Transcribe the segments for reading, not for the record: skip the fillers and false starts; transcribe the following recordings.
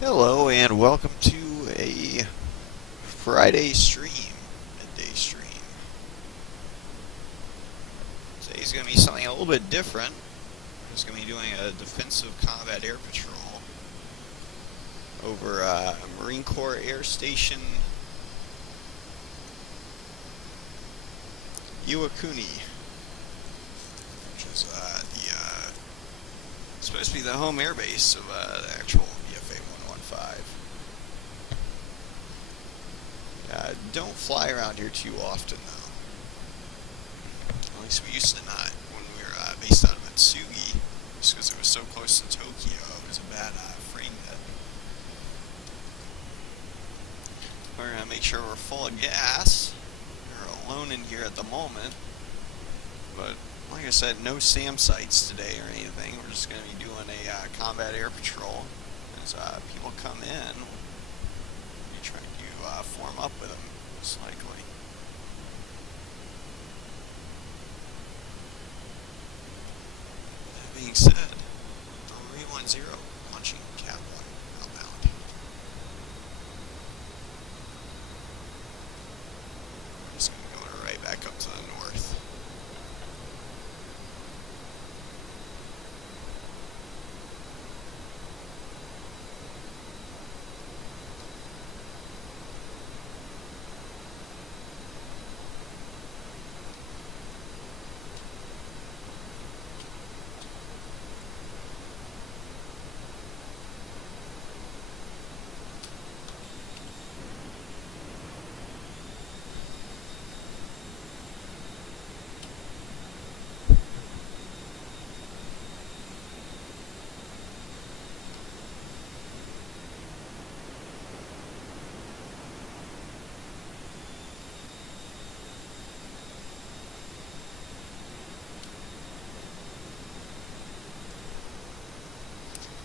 Hello and welcome to a Friday stream, midday stream. Today's going to be something a little bit different. We're just going to be doing a defensive combat air patrol over Marine Corps Air Station Iwakuni, which is supposed to be the home air base of the actual VFA 115. Don't fly around here too often, though. At least we used to not when we were based out of Mitsugi, just because it was so close to Tokyo. It was a bad frame hit. We're going to make sure we're full of gas. We're alone in here at the moment, but like I said, no SAM sites today or anything. We're just going to be doing a combat air patrol. As people come in, we're trying to form up with them, most likely. That being said, 310 launching CAP 1 outbound. I'm just going to go right back up to the north.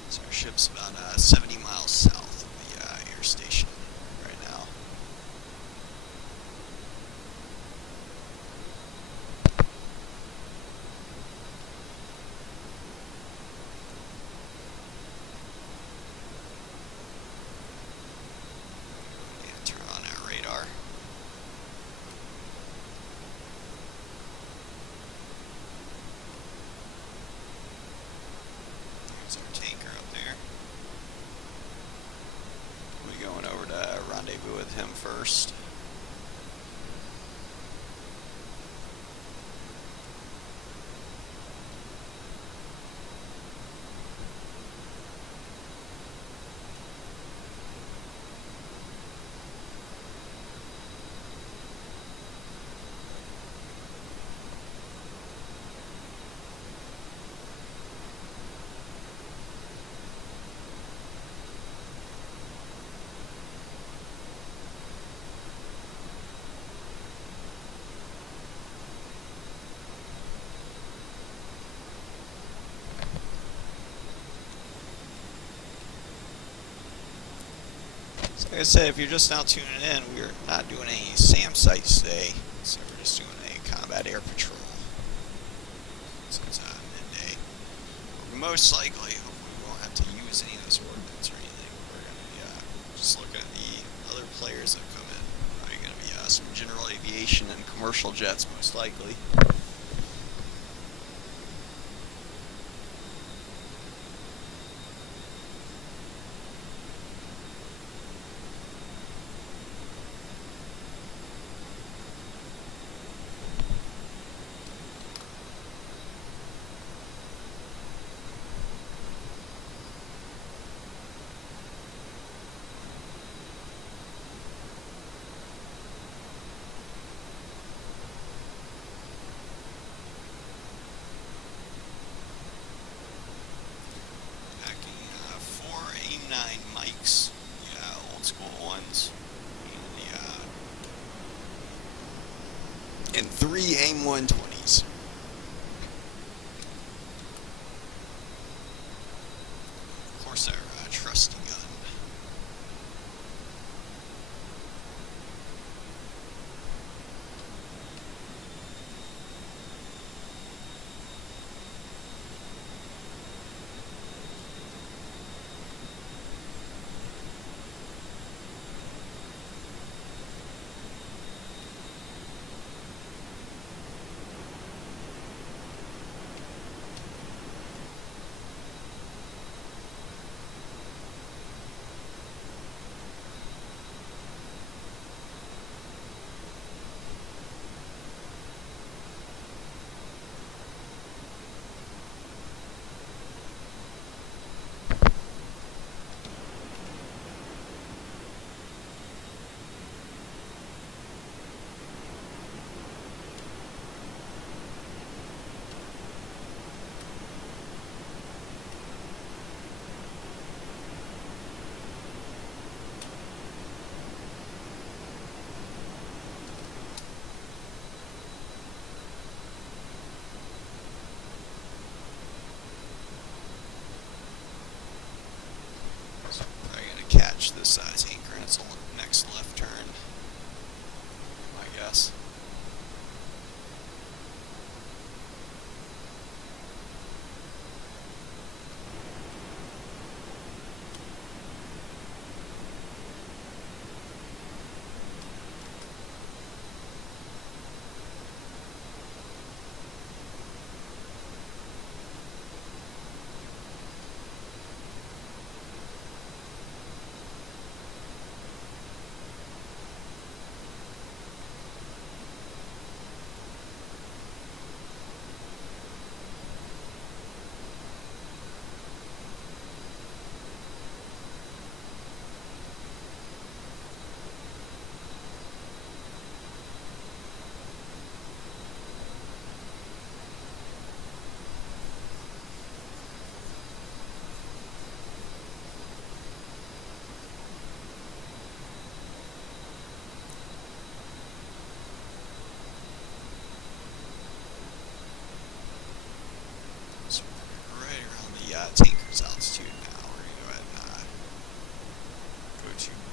So our ship's about 70 miles south of the air station right now. And turn on our radar. There's our tanker up there. We'll be going over to rendezvous with him first. So like I said, if you're just now tuning in, we're not doing any SAM sites today, so we're just doing a combat air patrol. So it's midday. Most likely, hopefully we won't have to use any of those ordnance or anything. We're going to be just looking at the other players that come in. Probably going to be some general aviation and commercial jets, most likely. Mics, old school ones, and 3 AIM 120s. Of course, our trusty gun.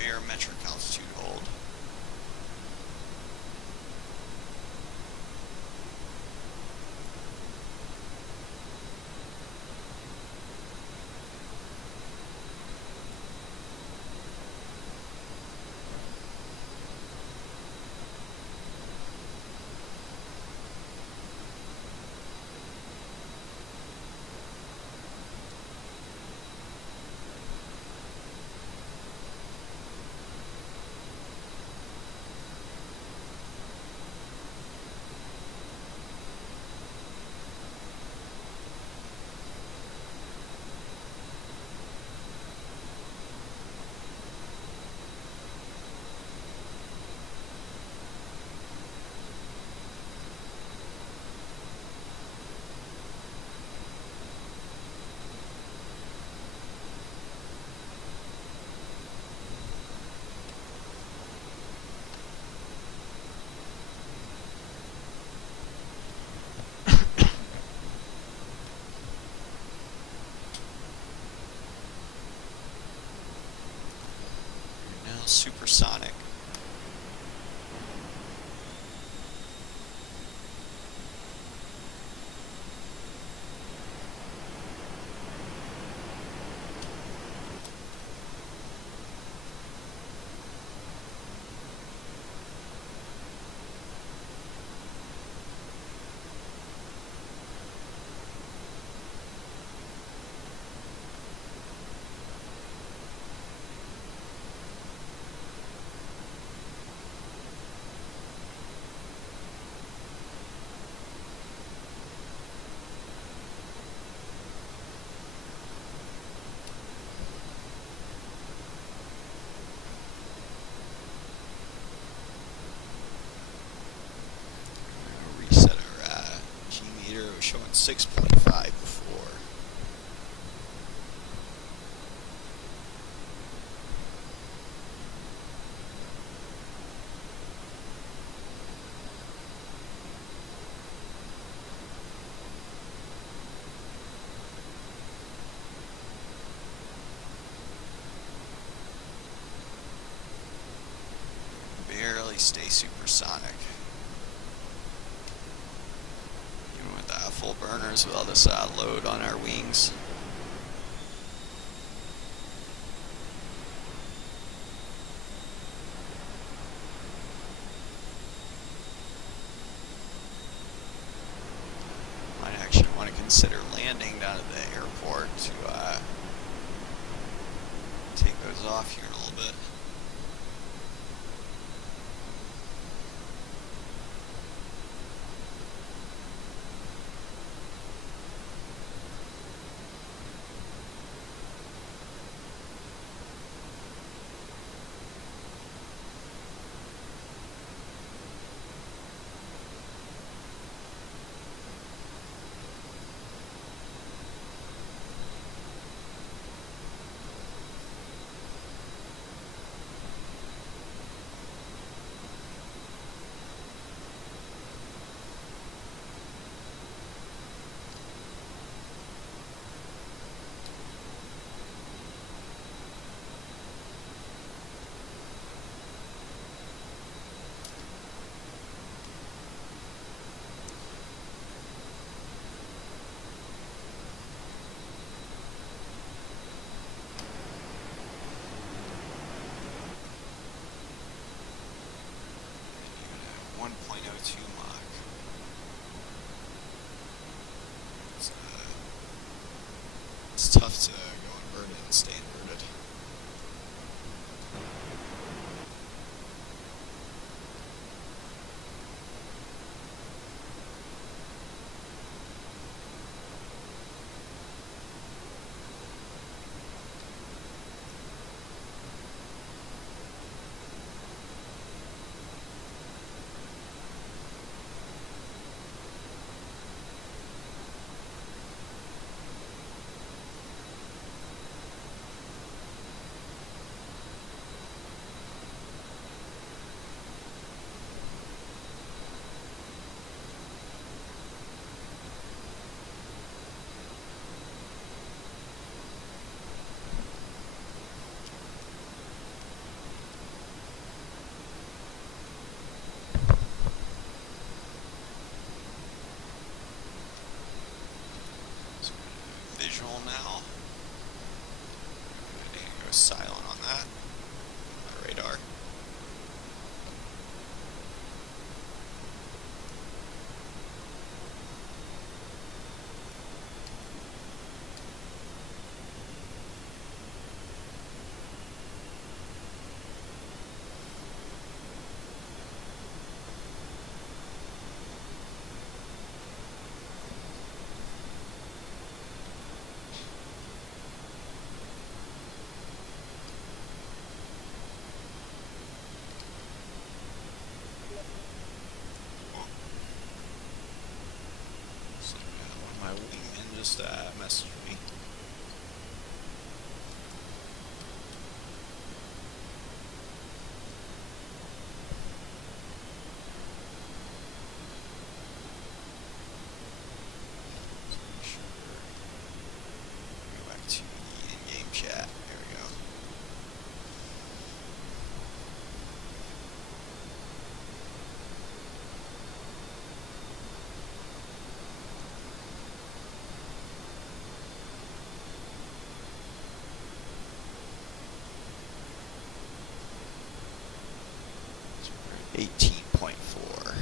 barometric altitude hold. Supersonic. Showing 6.5 before. Barely stay supersonic. Full burners with all this load on our wings. Might actually want to consider landing down at the airport to take those off here in a little bit. It's tough to go inverted and stay inverted. 18.4.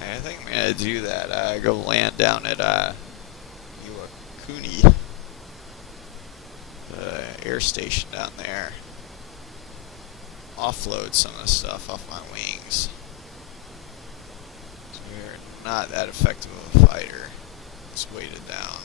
I think I'm gonna do that. Go land down at Iwakuni, the air station down there. Offload some of the stuff off my wings. It's weird. not that effective of a fighter. It's weighted down.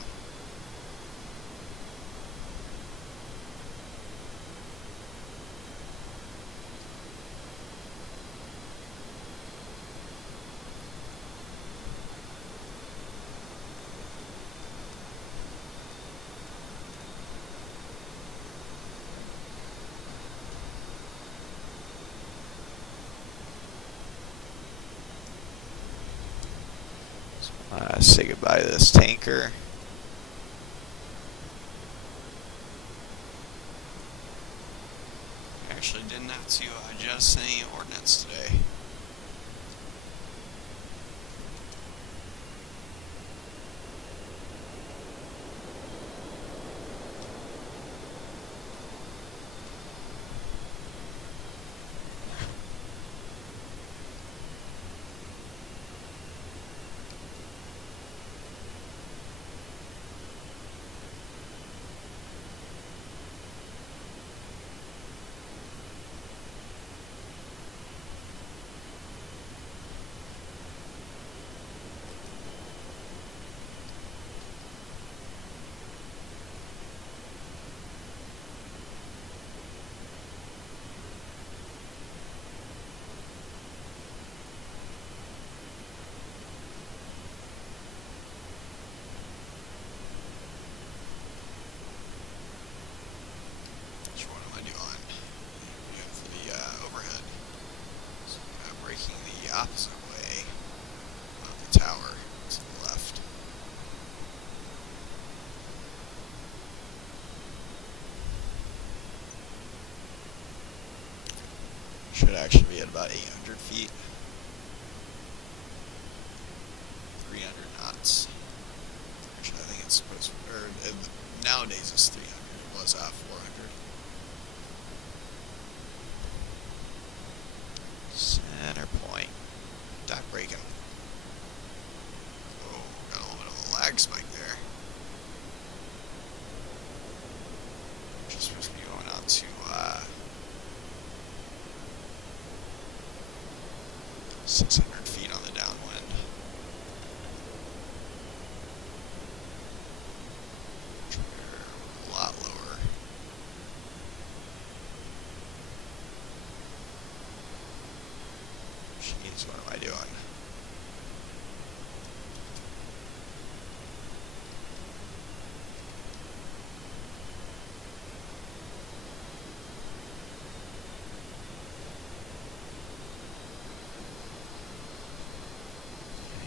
Say goodbye to this tanker. Actually didn't have to adjust any ordnance today. Opposite way of the tower to the left. Should actually be at about 800 feet. 300 knots. Actually, I think it's supposed to, or nowadays it's 300. It was 400. Center point. Stop braking. Oh, got a little bit of a lag spike there. Just supposed to be going out to 600 feet on the downwind. Trigger a lot lower. Jeez, what am I doing?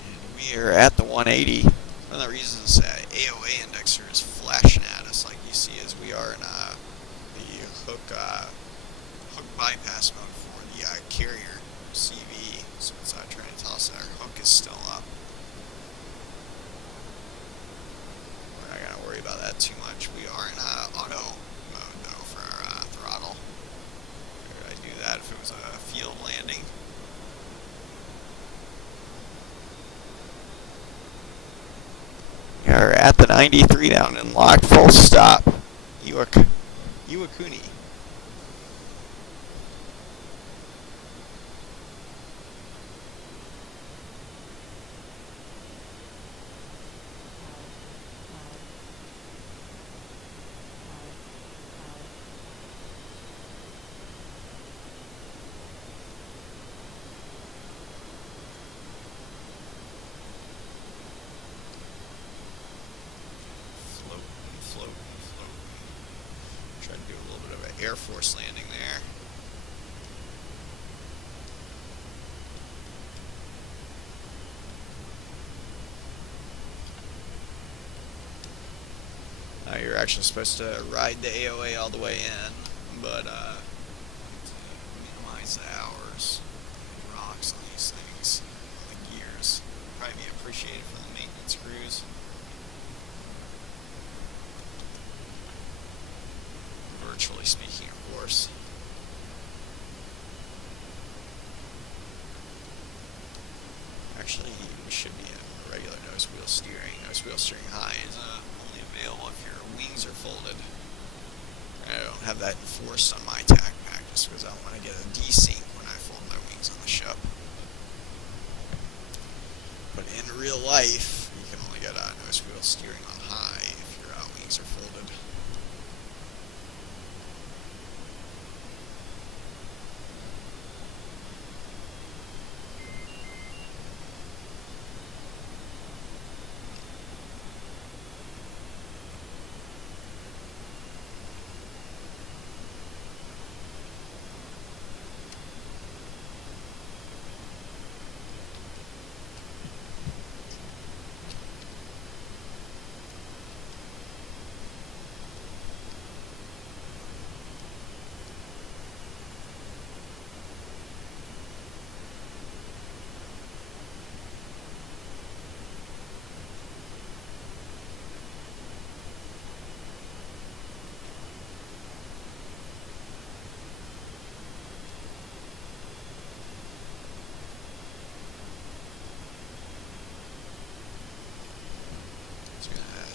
And we are at the 180. One of the reasons AOA indexer is flashing at us like you see is we are in the hook bypass mode for the carrier CV. So it's trying to tell us that our hook is still up. We're not going to worry about that too much. We are in auto mode though for our throttle. Figured I'd do that if it was a field landing. We are at the 93 down and locked full stop. Iwakuni. Tried to do a little bit of an Air Force landing there. You're actually supposed to ride the AOA all the way in, but to minimize the hours, rocks on these things, the gears, probably be appreciated for the maintenance crews. Virtually speaking, of course. Actually, we should be in regular nose wheel steering. Nose wheel steering high is only available if your wings are folded. I don't have that enforced on my tack pack just because I don't want to get a desync when I fold my wings on the ship. But in real life, you can only get nose wheel steering on high if your wings are folded.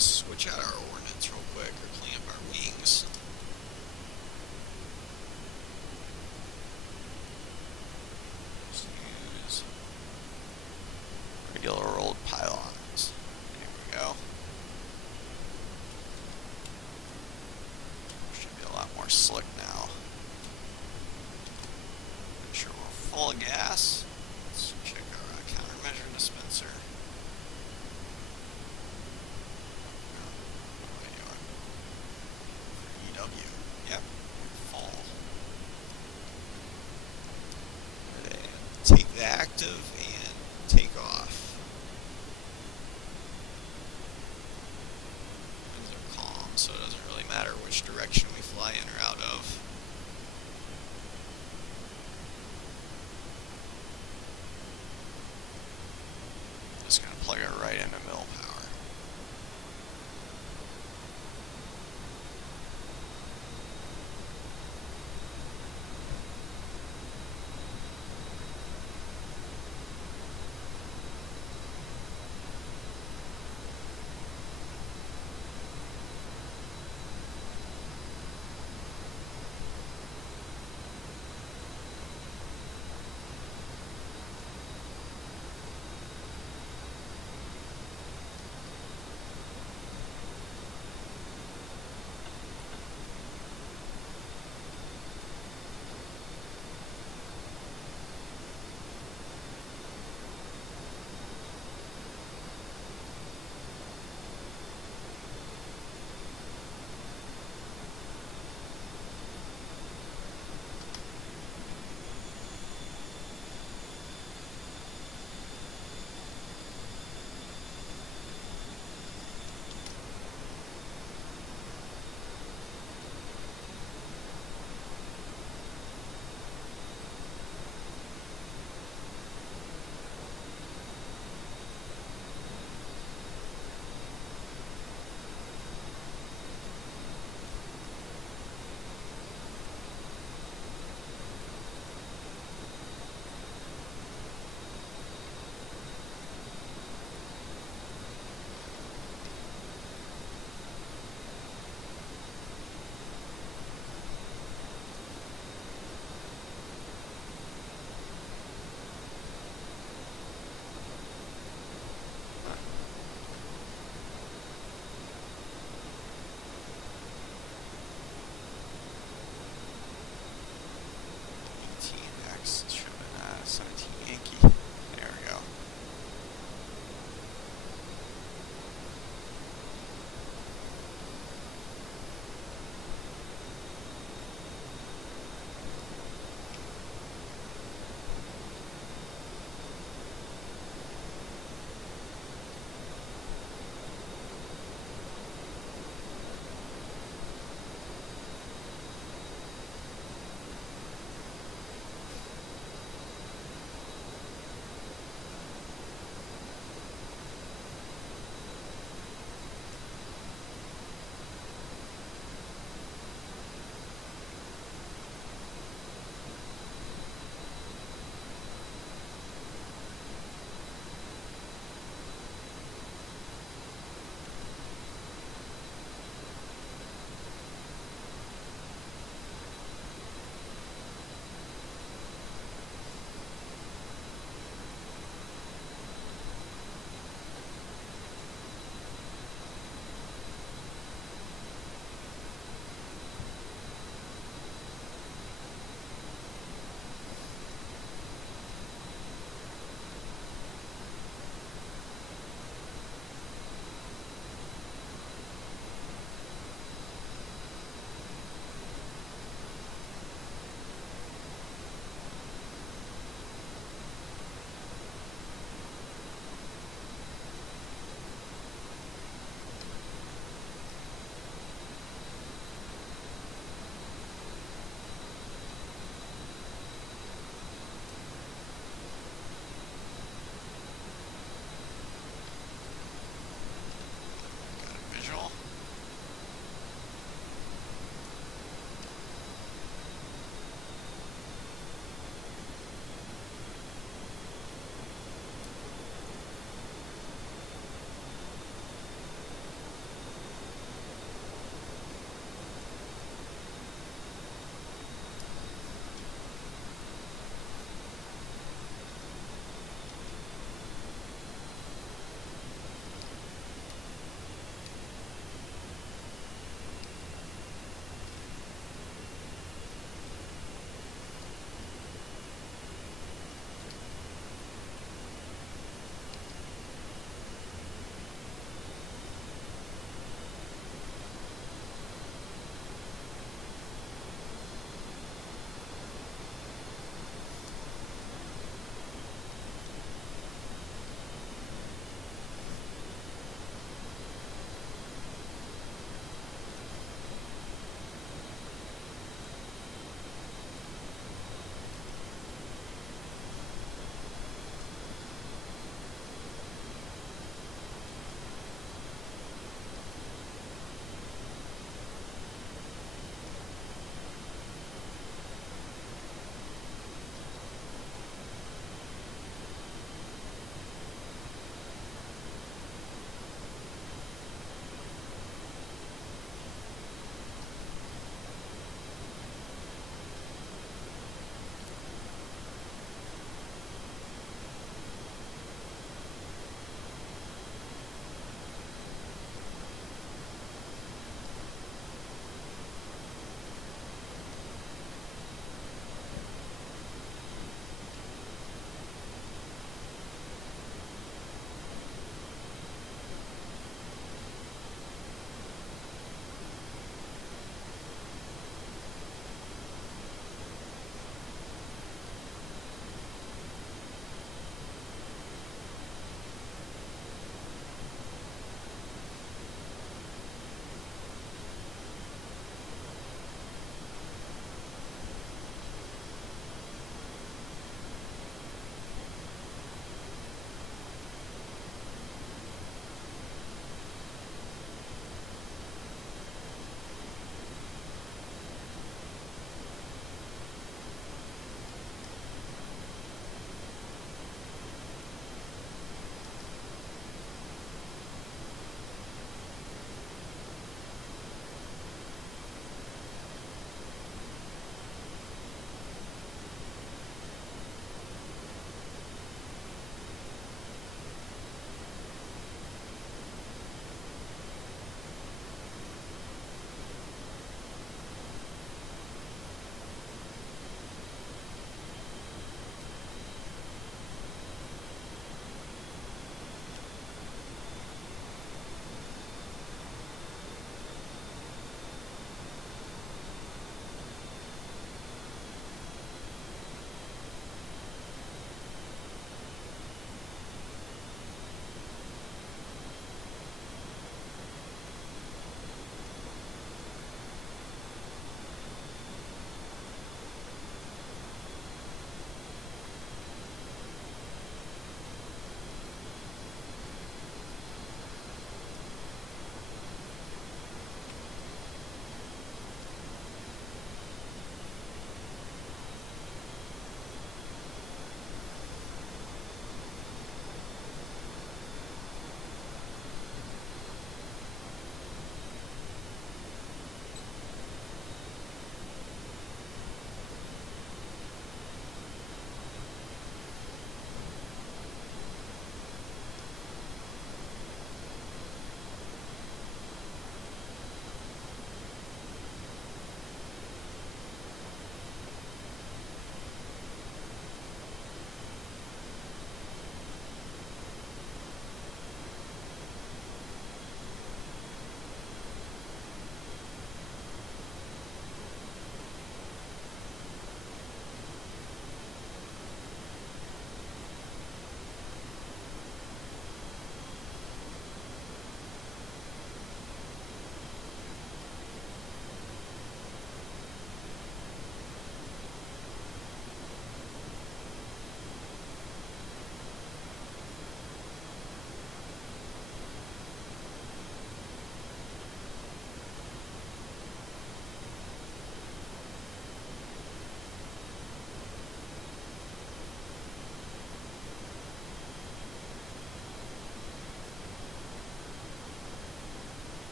Switch out our ordnance real quick, or clean up our wings. Just use regular old pylons. There we go. Should be a lot more slick now. Make sure we're full of gas. Let's check our countermeasure dispenser. Yep, full. Take the active and take off. Winds are calm, so it doesn't really matter which direction we fly in or out of. Just gonna plug it right into mill power.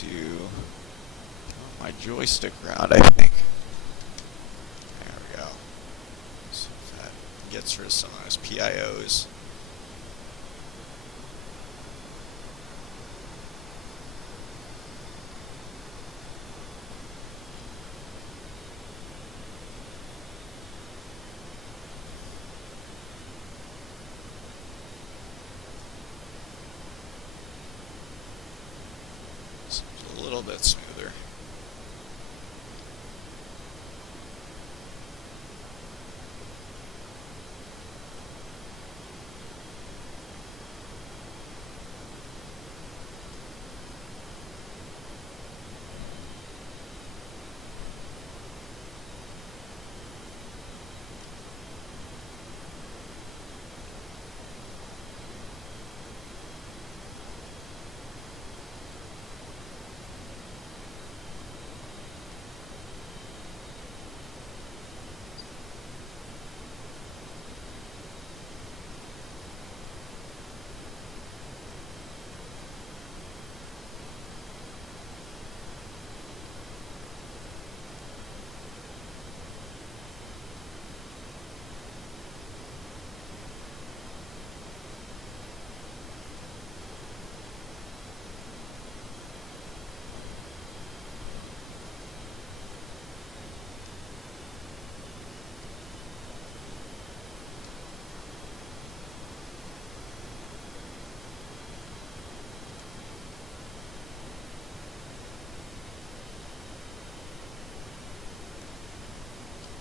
to move my joystick around, I think. There we go. So if that gets rid of some of those PIOs. A little bit smoother.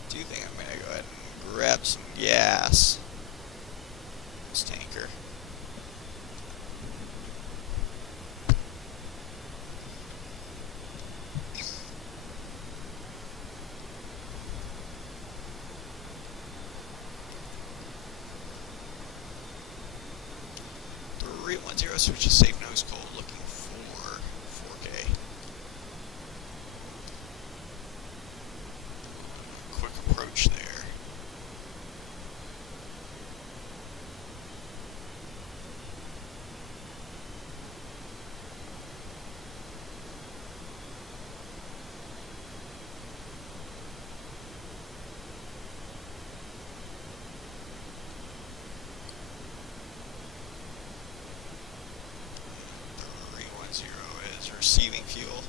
I do think I'm going to go ahead and grab some gas. This tanker. The 310 switch is safe nose cold, looking for 4K. Quick approach there. Is receiving fuel.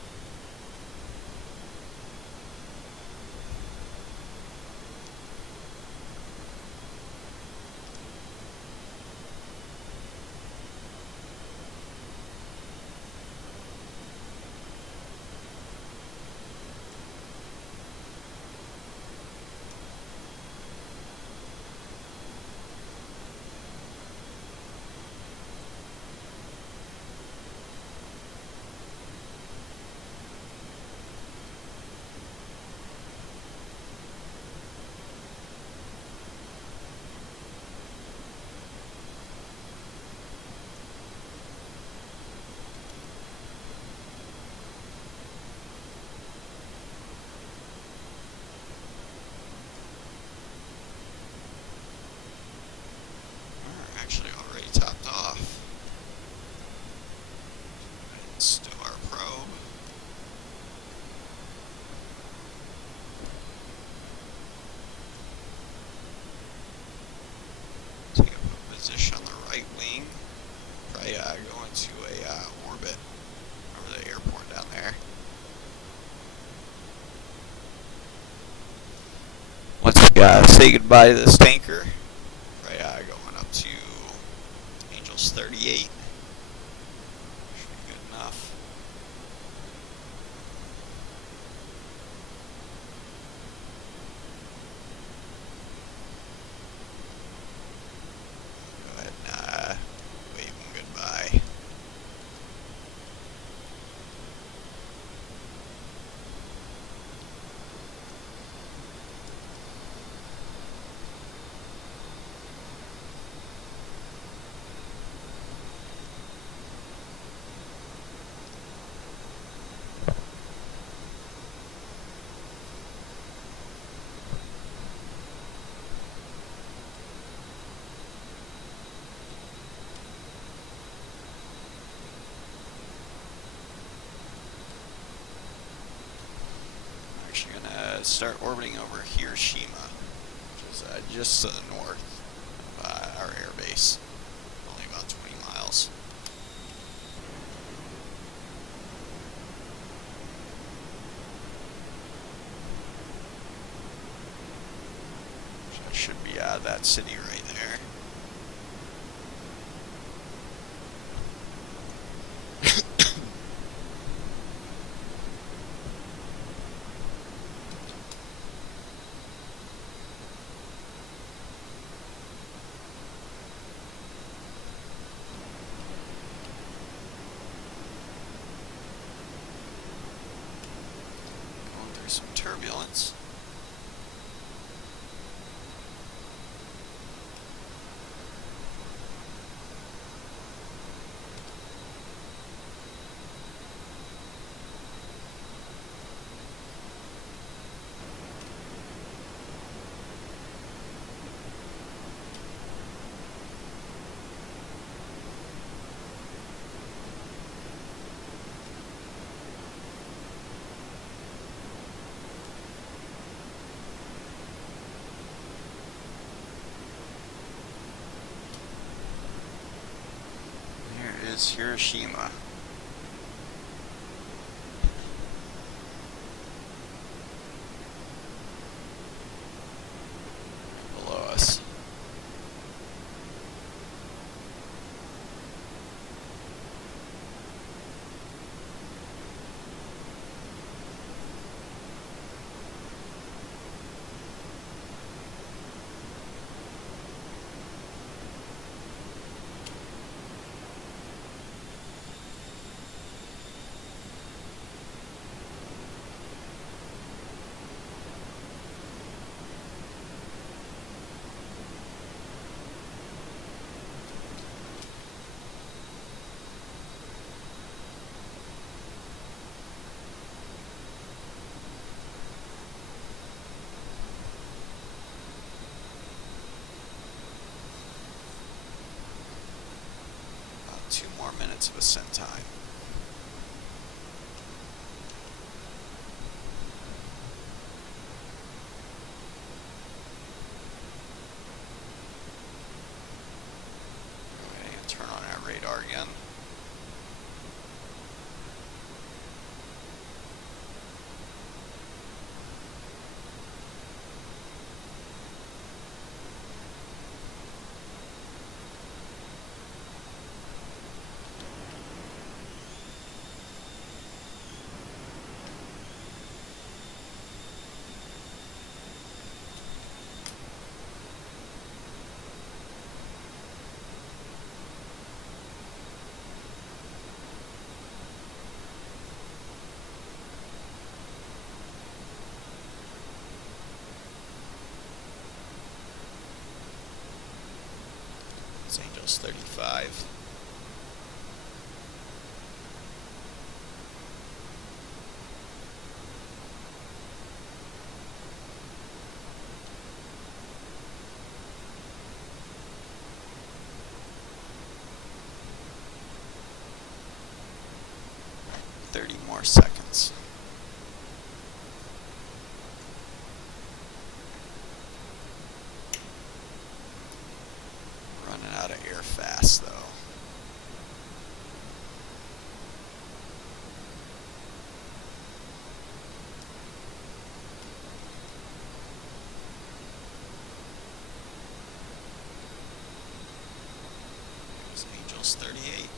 Actually already topped off. Stow our probe. Take up a position on the right wing. Probably go into a orbit over the airport down there. Once we say goodbye to this tanker, probably going up to Angels 38. Should be good enough. Go ahead and wave them goodbye. actually going to start orbiting over Hiroshima, which is just to the north of our air base, only about 20 miles. That should be that city right there. Some turbulence. Is Hiroshima. Below us. About 2 more minutes of ascent time. Turn on our radar again. Los Angeles 35. More seconds. Running out of air fast though. There's Angels 38.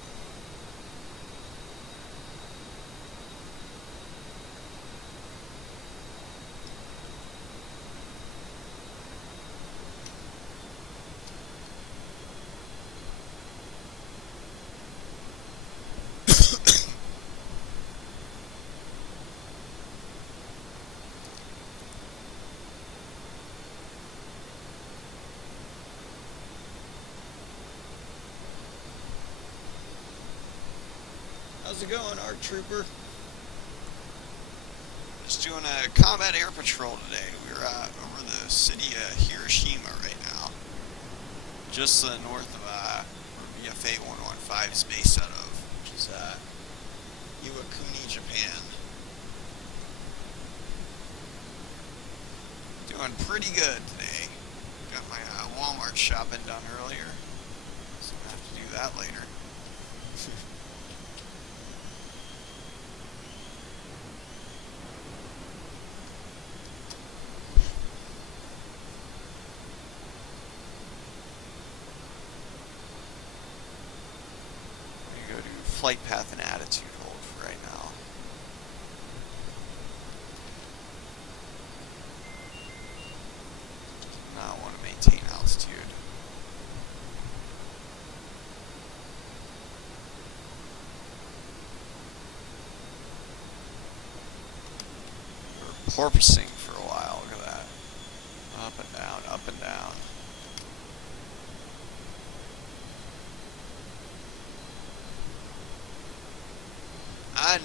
How's it going, Art Trooper? Just doing a combat air patrol today. We're over the city of Hiroshima right now. Just to the north of where VFA 115 is based out of, which is Iwakuni, Japan. Doing pretty good today. Got my Walmart shopping done earlier, so I'm gonna have to do that later. I'm gonna go to flight path and attitude hold for right now. Now I want to maintain altitude. We're porpoising for a while. Look at that. Up and down, up and down.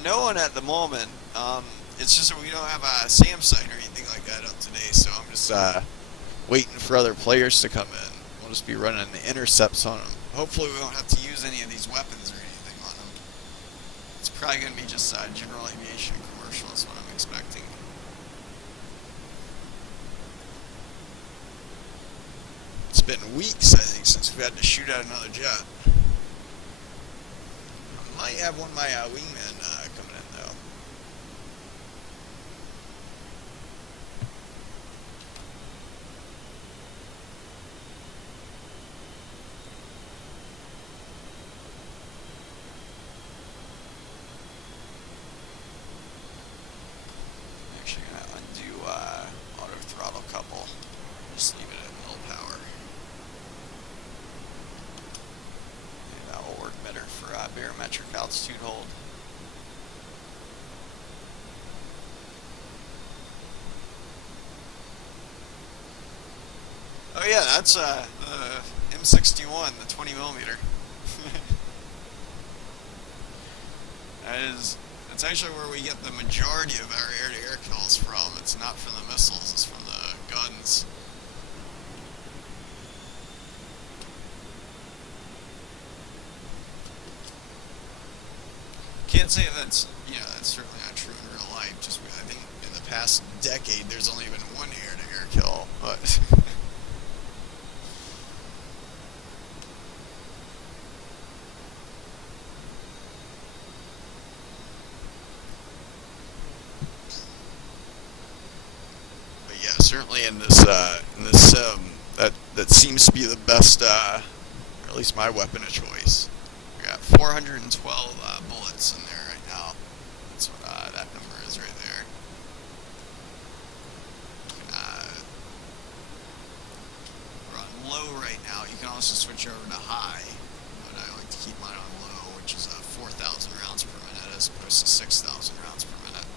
No one at the moment. It's just that we don't have a SAM site or anything like that up today, so I'm just waiting for other players to come in. We'll just be running the intercepts on them. Hopefully we won't have to use any of these weapons or anything on them. It's probably going to be just general aviation commercial is what I'm expecting. It's been weeks, I think, since we've had to shoot at another jet. I might have one of my wingmen coming in, though. I'm actually going to undo auto throttle couple. Just leave it at middle power. That will work better for barometric altitude hold. Oh yeah, that's the M61, the 20 millimeter. That's actually where we get the majority of our air-to-air kills from. It's not from the missiles, it's from the guns. Can't say that's certainly not true in real life. Just I think in the past decade, there's only been one air-to-air kill, but. But yeah, certainly in this that seems to be the best, or at least my weapon of choice. We got 412 bullets in there right now. That's what that number is right there. We're on low right now. You can also switch over to high, but I like to keep mine on low, which is 4,000 rounds per minute as opposed to 6,000 rounds per minute.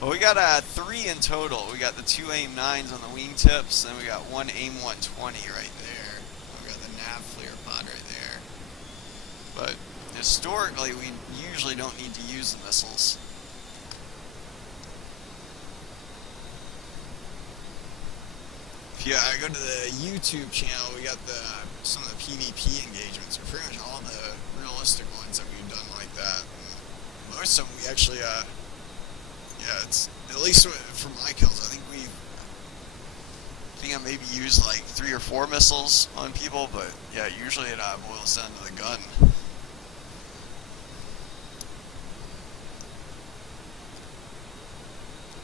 Well, we got 3 in total. We got the 2 AIM-9s on the wingtips, then we got 1 AIM-120 right there. We got the nav flare pod right there. But historically, we usually don't need to use the missiles. If you go to the YouTube channel, we got some of the PvP engagements, or pretty much all the realistic ones that we've done like that. And most of them we actually, yeah, it's at least for my kills. I think I maybe used like 3 or 4 missiles on people, but yeah, usually it boils down to the gun.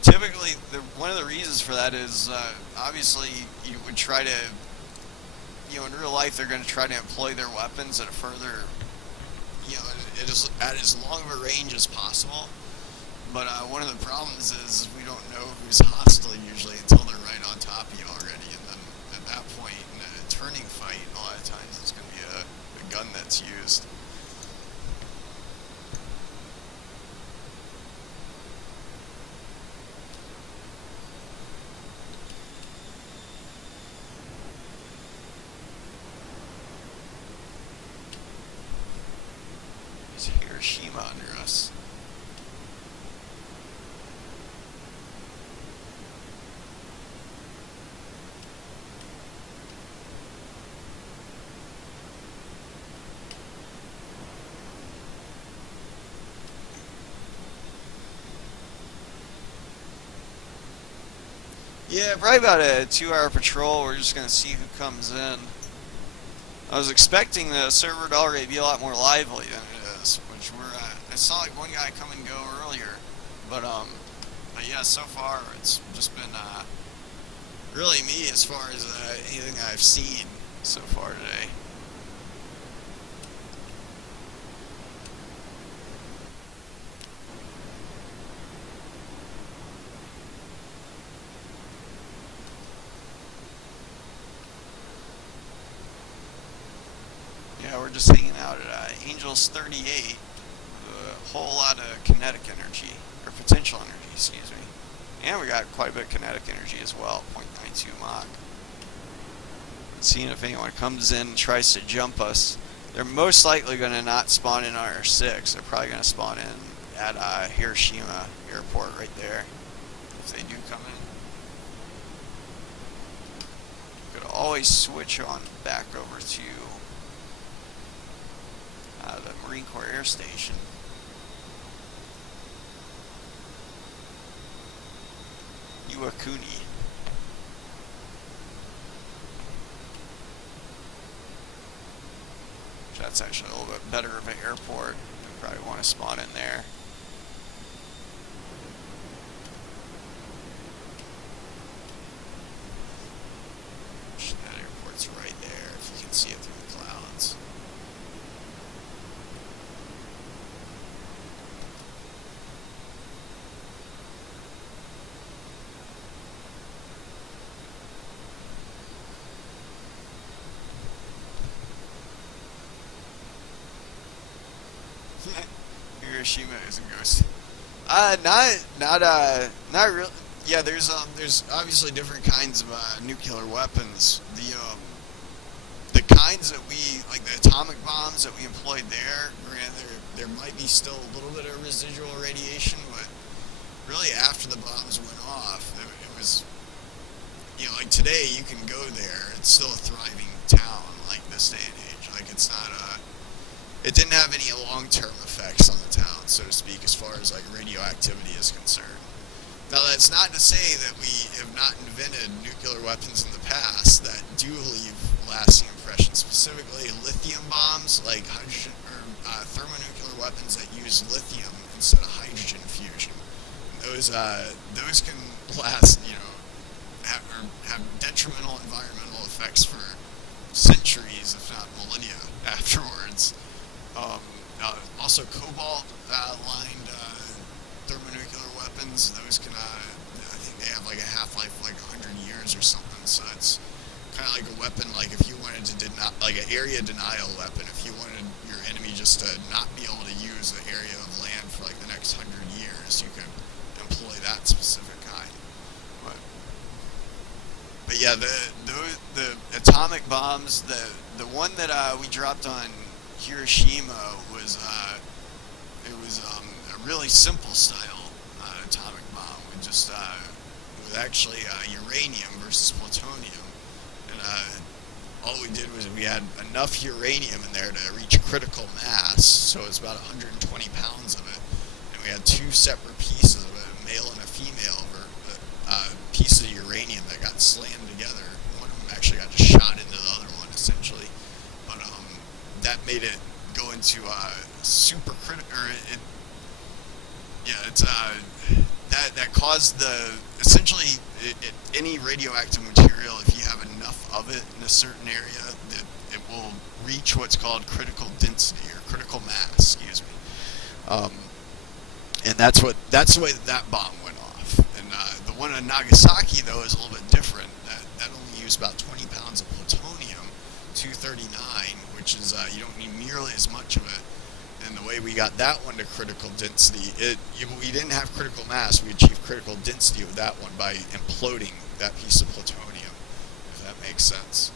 Typically, one of the reasons for that is obviously you would try to, in real life they're going to try to employ their weapons at a further, at as long of a range as possible. But one of the problems is we don't know who's hostile usually until they're right on top of you already, and then at that point in a turning fight, a lot of times it's going to be a gun that's used. There's Hiroshima under us. Yeah, probably about a 2-hour patrol. We're just gonna see who comes in. I was expecting the server to already be a lot more lively than it is, which I saw like one guy come and go earlier, but yeah, so far it's just been really me as far as anything I've seen so far today. Yeah, we're just hanging out at Angels 38 with a whole lot of kinetic energy, or potential energy, excuse me. And we got quite a bit of kinetic energy as well, 0.92 Mach. Seeing if anyone comes in and tries to jump us. They're most likely going to not spawn in R6. They're probably going to spawn in at Hiroshima Airport right there, if they do come in. You could always switch on back over to the Marine Corps Air Station. Iwakuni. That's actually a little bit better of an airport. You probably want to spawn in there. That airport's right there, if you can see it through the clouds. Hiroshima is a ghost. Not really. Yeah, there's obviously different kinds of nuclear weapons. The kinds that we, like the atomic bombs that we employed there, granted there might be still a little bit of residual radiation, but really after the bombs went off, it was, like today you can go there, it's still a thriving town, like this day and age. Like it's not it didn't have any long-term effects on the town, so to speak, as far as like radioactivity is concerned. Now that's not to say that we have not invented nuclear weapons in the past that do leave lasting impressions, specifically lithium bombs, like hydrogen or thermonuclear weapons that use lithium instead of hydrogen fusion. Those can last, have detrimental environmental effects for centuries, if not millennia, afterwards. Also, cobalt-lined thermonuclear weapons. Those can, I think they have like a half-life of like 100 years or something. So it's kind of like a weapon. Like if you wanted to like an area denial weapon. If you wanted your enemy just to not be able to use an area of land for like the next 100 years, you could employ that specific kind. But yeah, the atomic bombs. The one that we dropped on Hiroshima was a really simple style atomic bomb with actually uranium versus plutonium, and all we did was we had enough uranium in there to reach critical mass, so it's about 120 pounds of it, and we had two separate pieces of it, a male and a female, pieces of uranium that got slammed together. One of them actually got just shot into the other one, essentially. But that made it go into super critical. That caused essentially any radioactive material. If you have enough of it in a certain area, that it will reach what's called critical density or critical mass. Excuse me. And that's the way that bomb went off. And the one in Nagasaki though is a little bit different. That only used about 20 pounds of plutonium 239, which is you don't need nearly as much of it. And the way we got that one to critical density, we didn't have critical mass. We achieved critical density with that one by imploding that piece of plutonium, if that makes sense.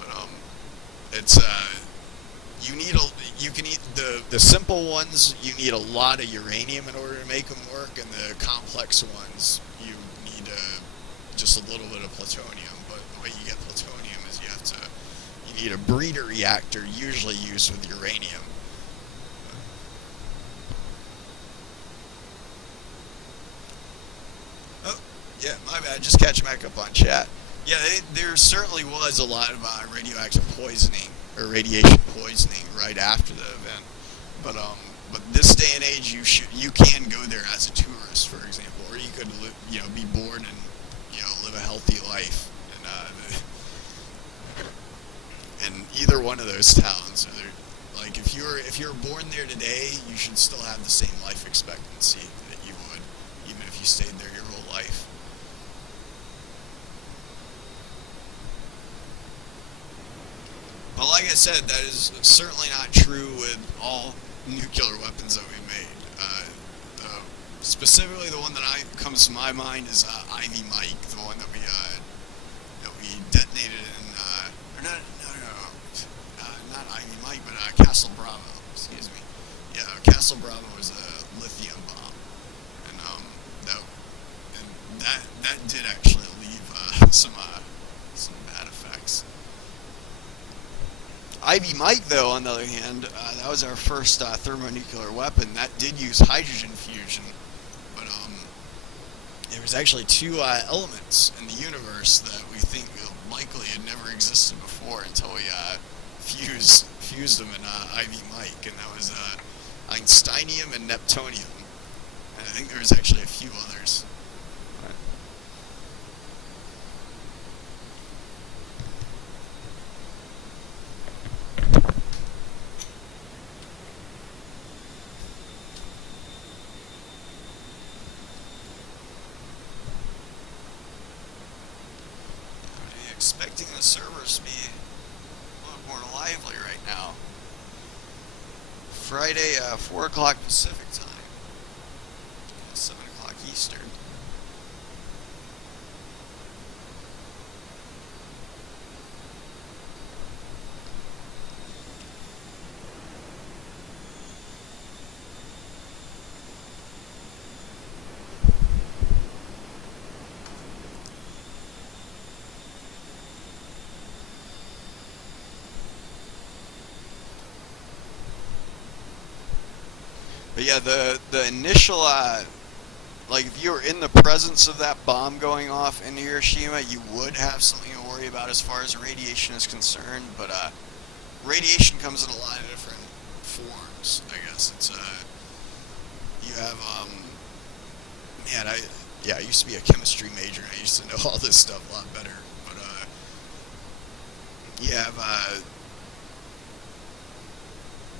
But it's you can eat the simple ones. You need a lot of uranium in order to make them work, and the complex ones you need just a little bit of plutonium. But the way you get plutonium is you need a breeder reactor, usually used with uranium. Oh, yeah, my my bad. Just catching back up on chat. Yeah, there certainly was a lot of radioactive poisoning or radiation poisoning right after the event. But this day and age, you can go there as a tourist, for example, or you could be born and live a healthy life in either one of those towns. Like if you're born there today, you should still have the same life expectancy that you would, even if you stayed there your whole life. But like I said, that is certainly not true with all nuclear weapons that we made. Specifically, the one that comes to my mind is Ivy Mike, the one that we detonated in, not Ivy Mike, but Castle Bravo. Excuse me. Yeah, Castle Bravo was a lithium bomb, and that did actually leave some bad effects. Ivy Mike, though, on the other hand, that was our first thermonuclear weapon. That did use hydrogen fusion, but there was actually two elements in the universe that we think likely had never existed before until we fused them in Ivy Mike, and that was Einsteinium and Neptunium. And I think there was actually a few others. Expecting the servers to be a lot more lively right now. Friday, 4 o'clock Pacific time, 7 o'clock Eastern. But yeah, the initial, like if you were in the presence of that bomb going off in Hiroshima, you would have something to worry about as far as radiation is concerned. But radiation comes in a lot of different forms, I guess. It's you have I used to be a chemistry major, and I used to know all this stuff a lot better. But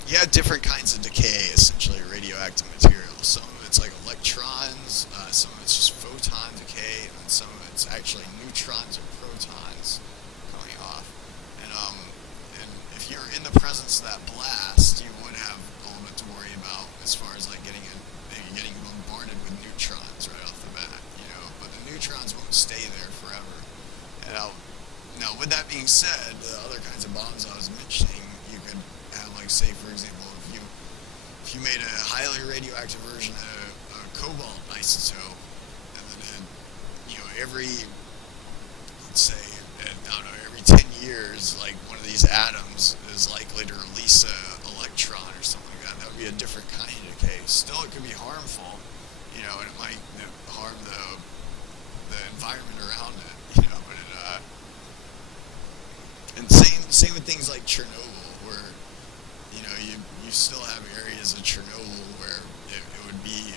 you have different kinds of decay, essentially, radioactive material. Some of it's like electrons, some of it's just photon decay, and then some of it's actually neutrons or protons coming off. And if you're in the presence of that blast, you would have a little bit to worry about as far as like getting bombarded with neutrons right off the bat, But the neutrons won't stay there forever. And now, with that being said, the other kinds of bombs I was mentioning, you could have, like, say, for example, if you made a highly radioactive version of a cobalt isotope, and then every 10 years, like one of these atoms is likely to release an electron or something like that. That would be a different kind of decay. Still, it could be harmful, and it might harm the environment around it, but and same with things like Chernobyl, where you still have areas of Chernobyl where it would be,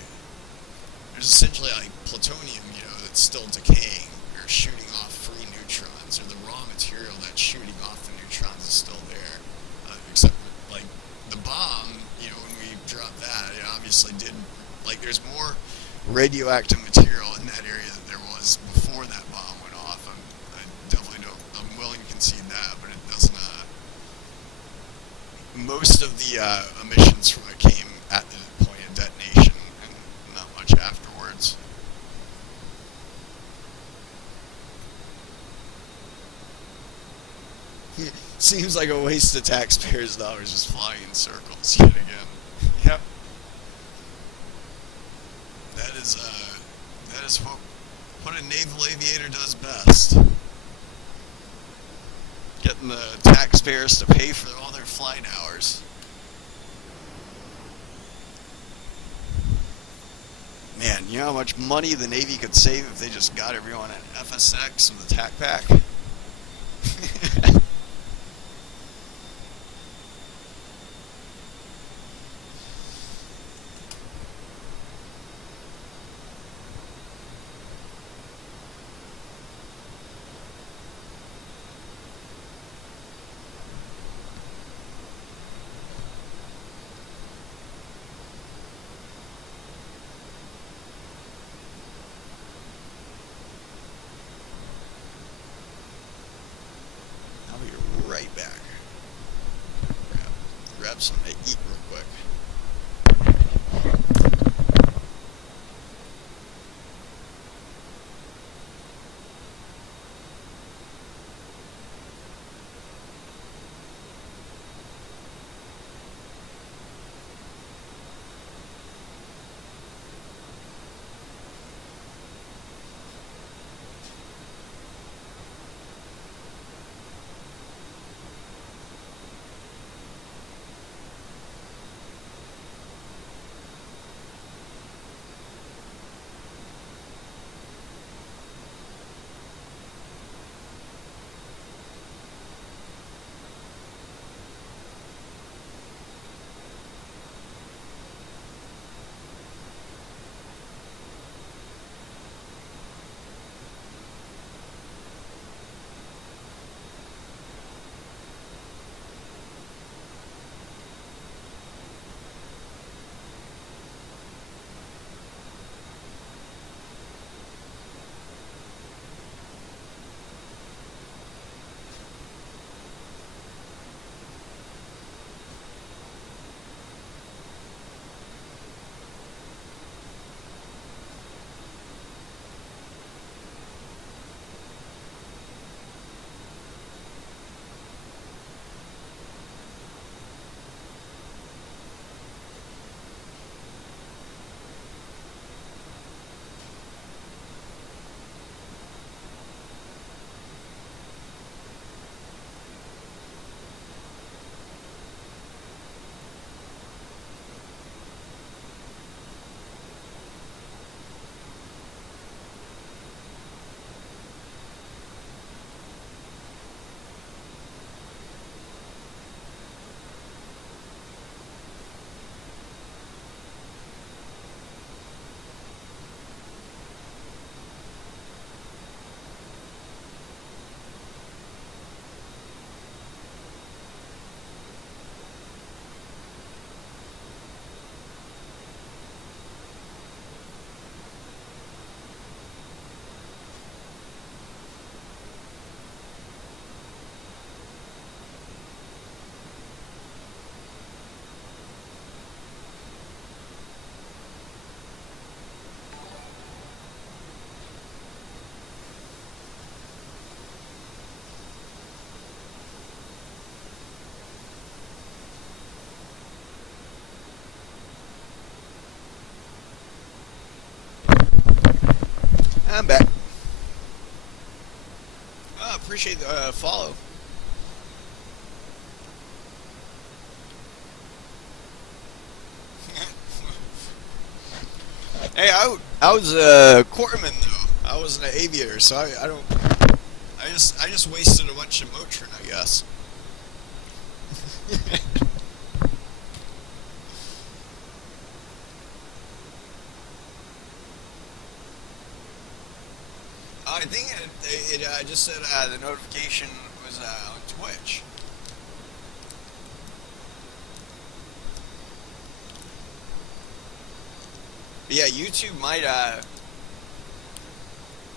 there's essentially like plutonium, that's still decaying or shooting off free neutrons, or the raw material that's shooting off the neutrons is still there, except like the bomb, when we dropped that, it obviously did, like there's more radioactive material in that area than there was before that bomb went off. I'm willing to concede that, but it doesn't, most of the emissions from it came at the point of detonation and not much afterwards. Seems like a waste of taxpayers' dollars just flying in circles yet again. Yep. That is what a naval aviator does best. Getting the taxpayers to pay for all their flight hours. Man, you know how much money the Navy could save if they just got everyone an FSX with a TAC pack? I'll be right back. Grab something to eat real quick. I'm back. Appreciate the follow. Hey, I was a corpsman though. I wasn't an aviator, so I don't. I just wasted a bunch of Motrin, I guess. I think it just said the notification was on Twitch. But yeah, YouTube might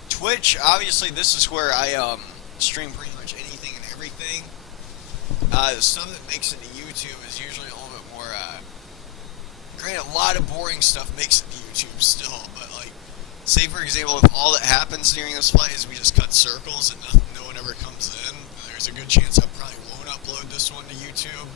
Twitch, obviously this is where I stream pretty much anything and everything. The stuff that makes it to YouTube is usually a little bit more granted, a lot of boring stuff makes it to YouTube still, but like, say for example, if all that happens during this flight is we just cut circles and no one ever comes in, there's a good chance I probably won't upload this one to YouTube.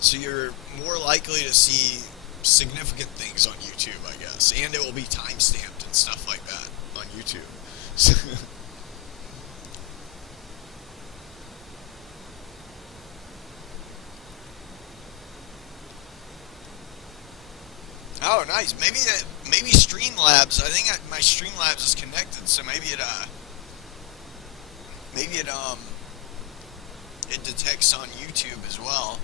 So you're more likely to see significant things on YouTube, I guess, and it will be time-stamped and stuff like that on YouTube. Oh, nice. Maybe Streamlabs. I think my Streamlabs is connected, so maybe it detects on YouTube as well.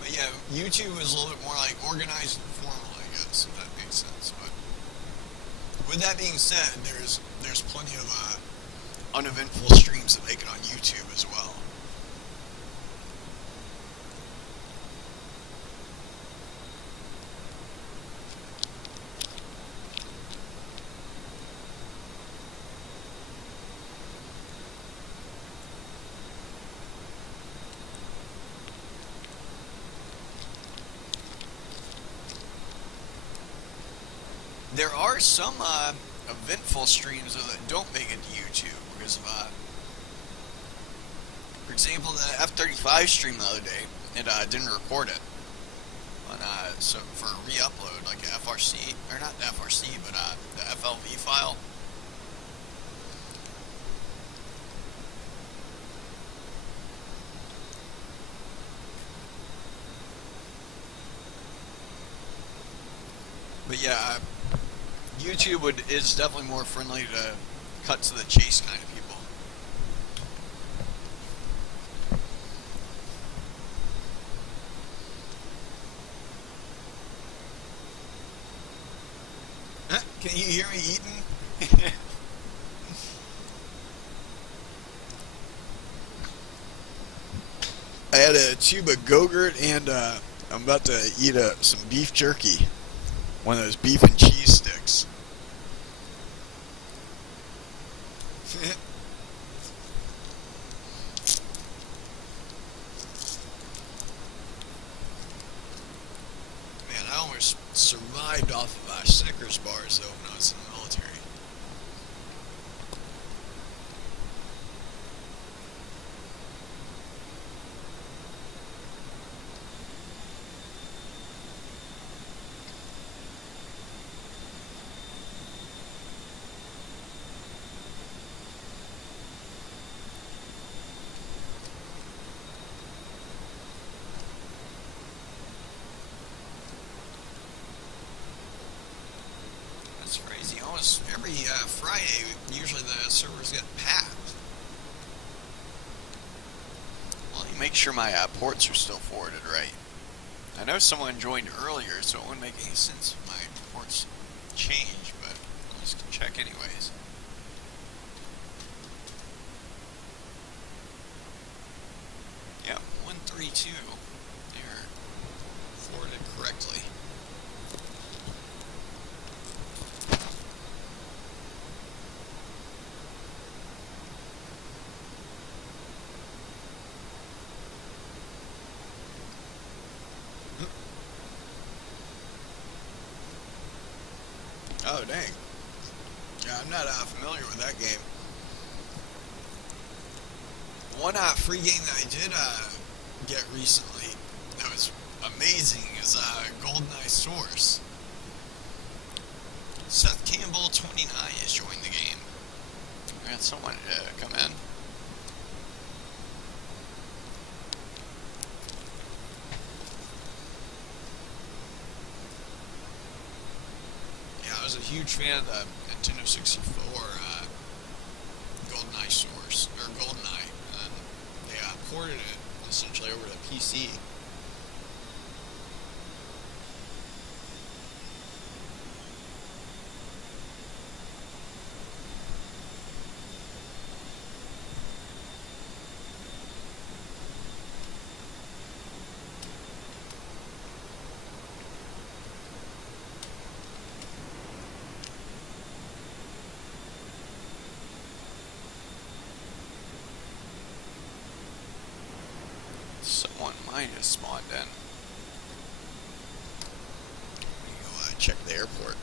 But yeah, YouTube is a little bit more like organized and formal, I guess, if that makes sense. But with that being said, there's plenty of uneventful streams that make it on YouTube as well. There are some eventful streams that don't make it to YouTube because of, for example, the F-35 stream the other day, it didn't record it. So for a re-upload, like a FRC, or not the FRC, but the FLV file. But yeah, YouTube is definitely more friendly to cut to the chase kind of people. Can you hear me eating? I had a tube of Go-Gurt and I'm about to eat some beef jerky. One of those beef and cheese sticks. Man, I almost survived off of Snickers bars though when I was in the military. That's crazy. Almost every Friday, usually the servers get packed. Well, let me make sure my ports are still forwarded right. I know someone joined earlier, so it wouldn't make any sense if my ports change, but I'll just check anyways. Yeah, 132. They're forwarded correctly. Oh, dang. Yeah, I'm not familiar with that game. One free game that I did get recently that was amazing is GoldenEye Source. Seth Campbell, 29, has joined the game. We got someone to come in. I was a huge fan of the Nintendo 64 GoldenEye Source, or GoldenEye, and they ported it essentially over to PC. Someone might have spawned in. Let me go check the airport.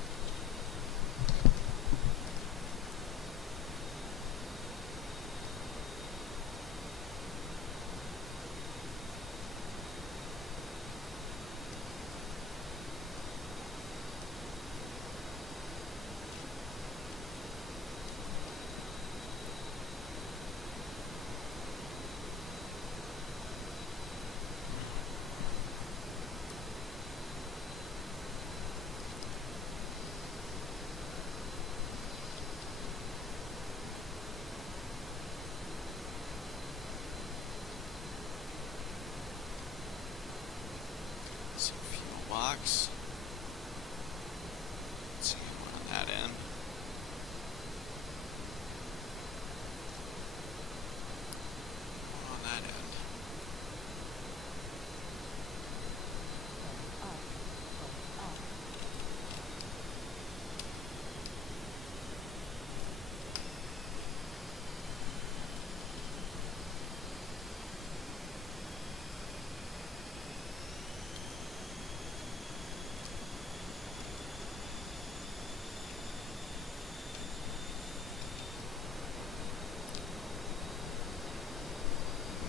box. Let's see one on that end. One on that end.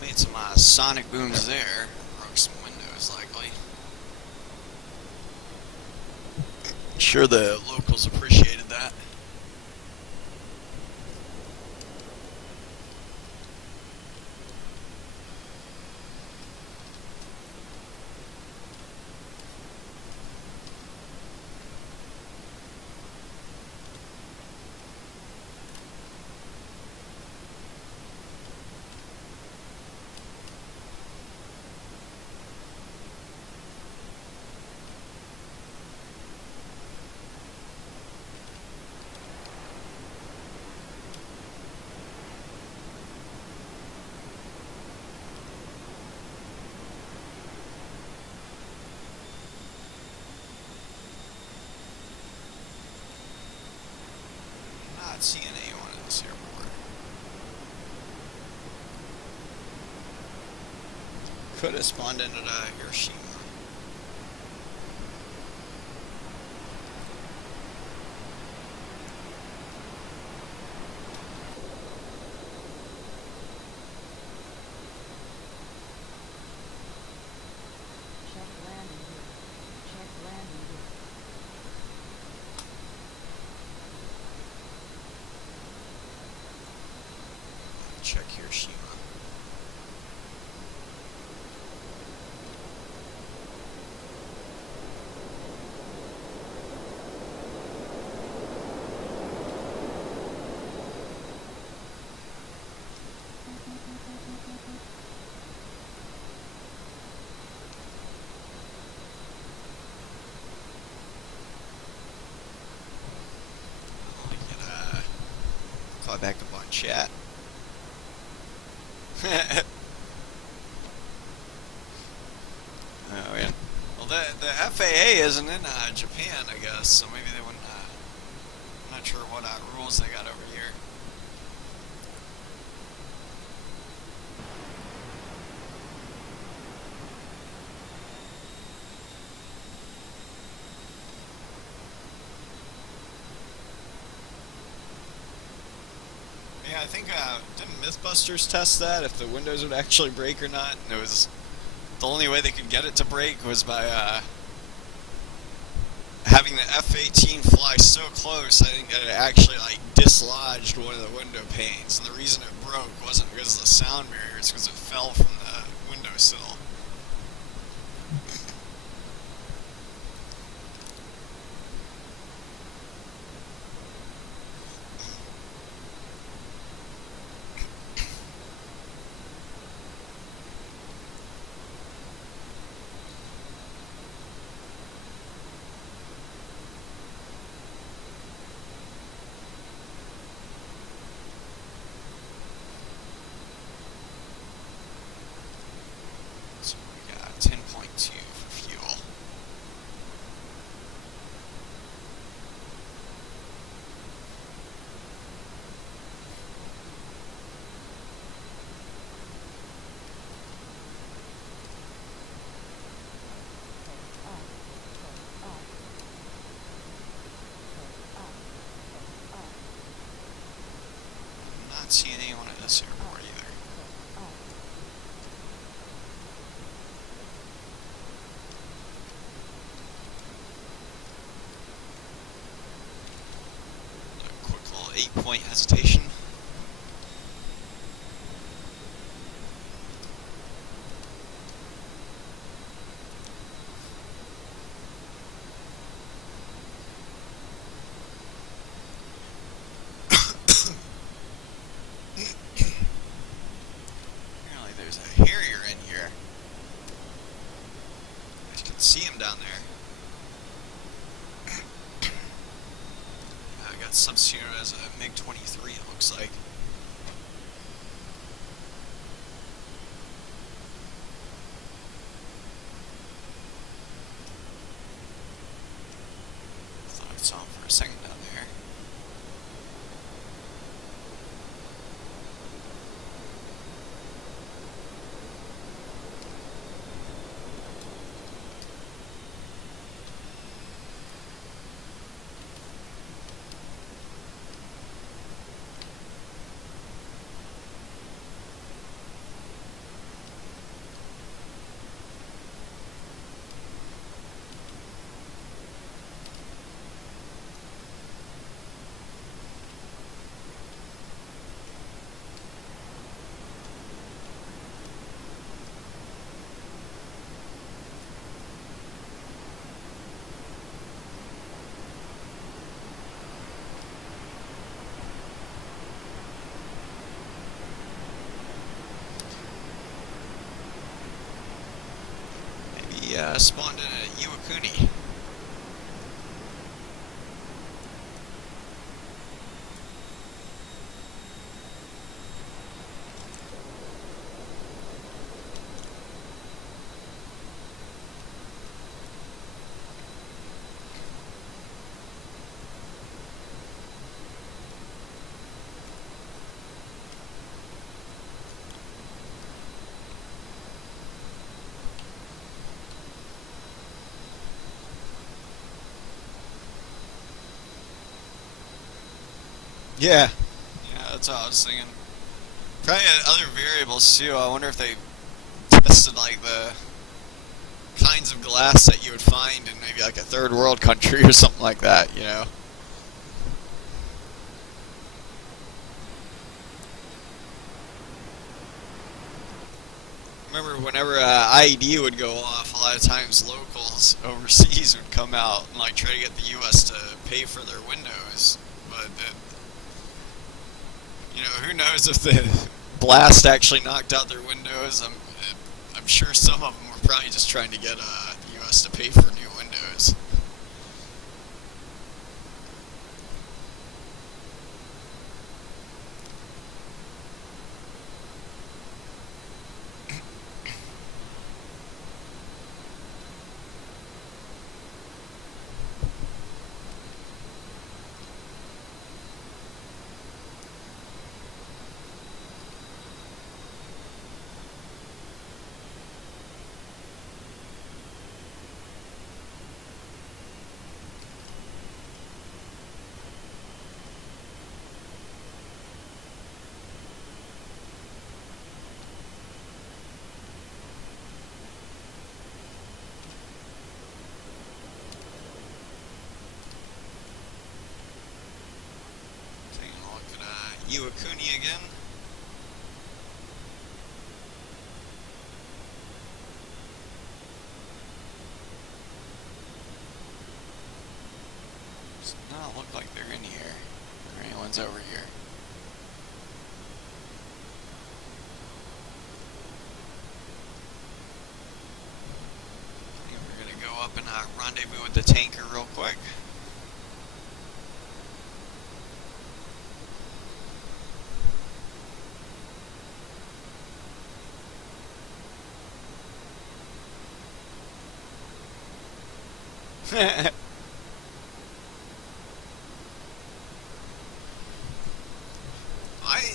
Made some sonic booms there. Broke some windows, likely. Sure, the locals appreciated that. Not seeing anyone in this airport. Could have spawned into Hiroshima. Check Hiroshima. Call back up on chat. Oh yeah. Well, the FAA isn't in Japan, I guess, so maybe they wouldn't. I'm not sure what rules they got over here. Yeah, I think didn't Mythbusters test that if the windows would actually break or not? And it was the only way they could get it to break was by having the F-18 fly so close. I think that it actually like dislodged one of the window panes, and the reason it broke wasn't because of the sound barrier; it's because it fell from the windowsill. So we got 10.2 for fuel. I'm not seeing anyone at this airport either. A quick little 8-point hesitation. Apparently there's a Harrier in here. I can see him down there. got substituted as a MiG-23, it looks like. Thought I saw him for a second down there. Spawned in a Iwakuni. Yeah. Yeah, that's what I was thinking. Probably other variables too. I wonder if they tested like the kinds of glass that you would find in maybe like a third world country or something like that, you know? Remember whenever IED would go off, a lot of times locals overseas would come out and like try to get the U.S. to pay for their windows, but you know, who knows if the blast actually knocked out their windows. I'm sure some of them were probably just trying to get the U.S. to pay for new windows. Iwakuni again. Does not look like they're in here, or anyone's over here. I think we're gonna go up and rendezvous with the tanker real quick.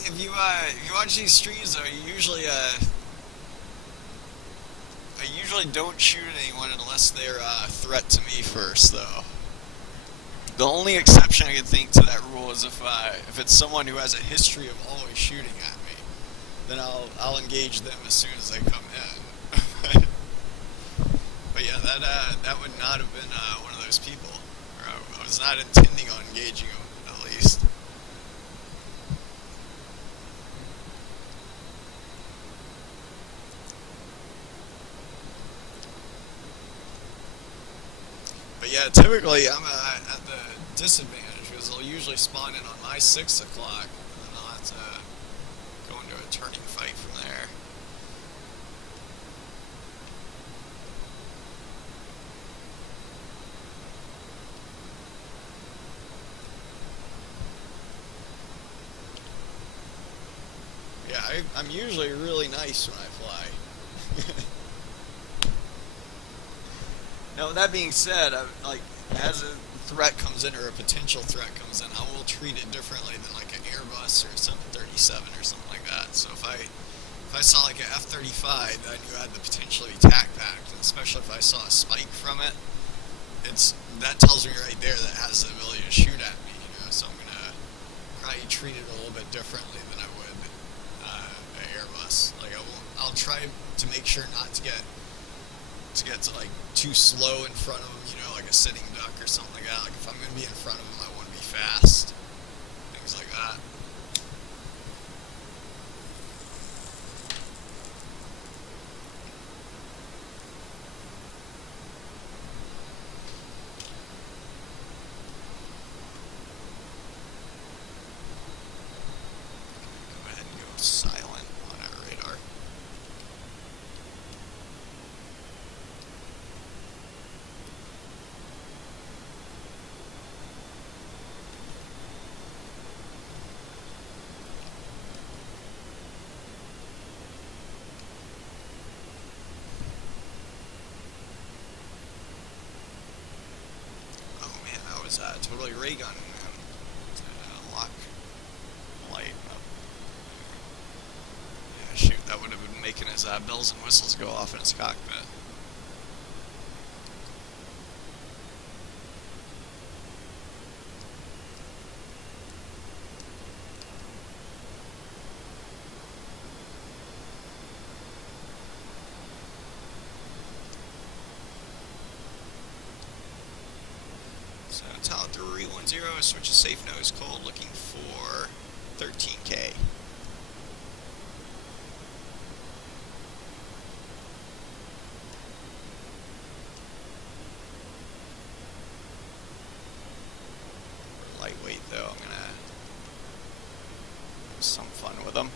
If you watch these streams though, I usually don't shoot anyone unless they're a threat to me first though. The only exception I can think to that rule is if it's someone who has a history of always shooting at me, then I'll engage them as soon as they come in. But yeah, that would not have been one of those people. Or I was not intending on engaging them, at least. But yeah, typically I'm at the disadvantage because they'll usually spawn in on my 6 o'clock, and then I'll have to go into a turning fight from there. I'm usually really nice when I fly. Now, with that being said, as a threat comes in or a potential threat comes in, I will treat it differently than like an Airbus or a 737 or something like that. So if I saw like an F-35 that I knew had the potential to be tac packed, and especially if I saw a spike from it, that tells me right there that it has the ability to shoot at me. So I'm gonna probably treat it a little bit differently than I would an Airbus. Like I'll try to make sure not to get like too slow in front of them, like a sitting duck or something like that. Like if I'm going to be in front of them, I want to be fast. Things like that. Go ahead and go silent on our radar. Totally ray gunning him to lock light up. Yeah, shoot, that would have been making his bells and whistles go off in his cockpit. So Tower 310, switch to safe nose cold, looking for 13K. Lightweight though, I'm gonna have some fun with them.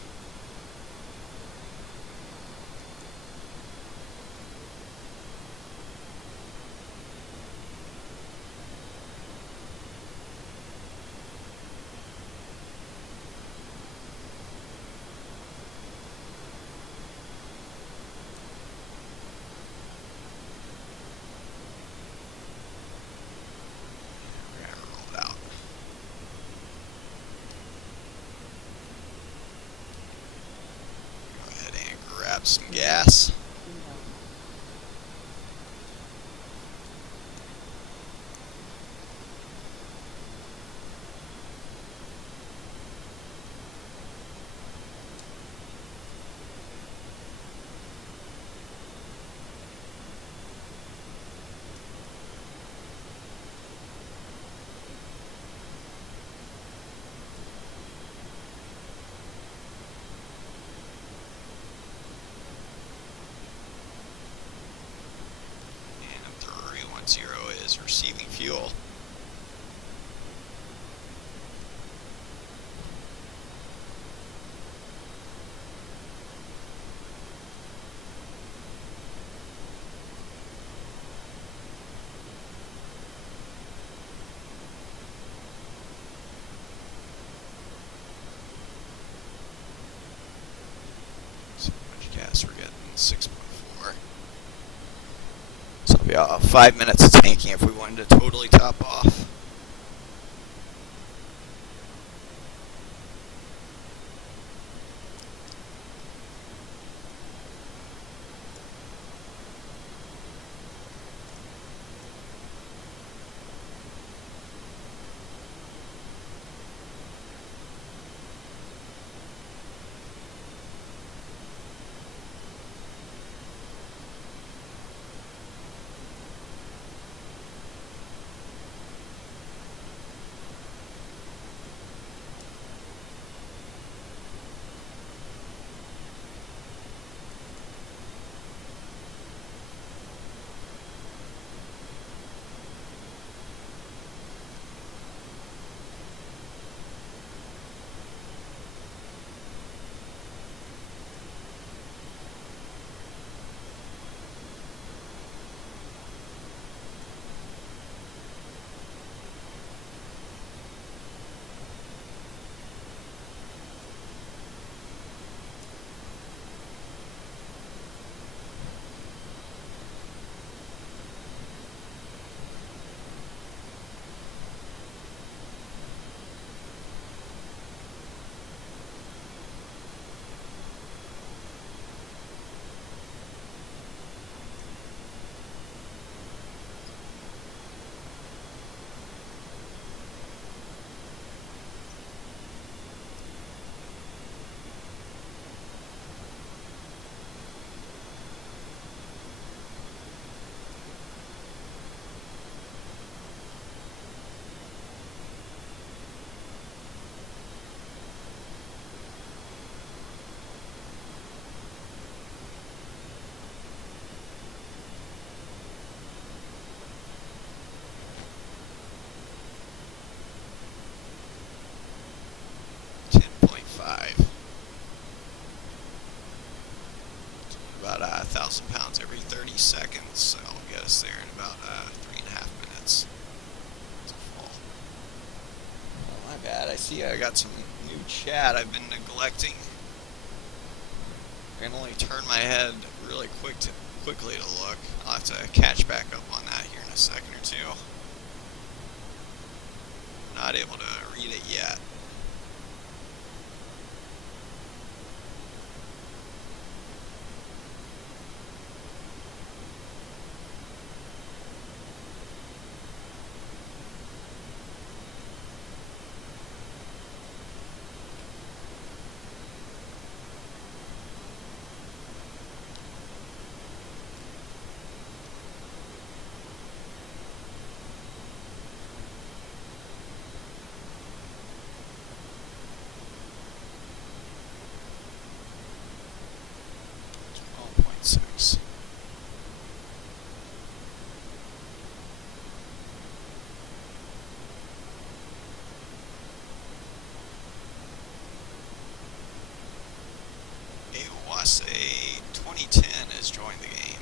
Some gas. Zero is receiving fuel. So how much gas we're getting? 6.4. 5 minutes of tanking if we wanted to totally top off. see I got some new chat I've been neglecting. I can only turn my head really quickly to look. I'll have to catch back up on that here in a second or two. Not able to read it yet. Six. Iwakuni 2010 has joined the game.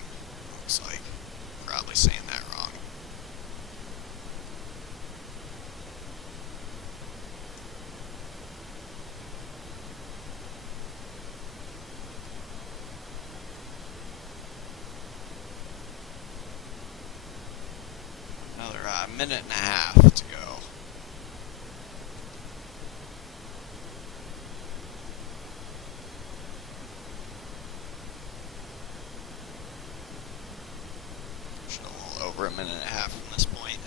Looks like. Probably saying that wrong. Another minute and a half to go. Should a little over a minute and a half from this point.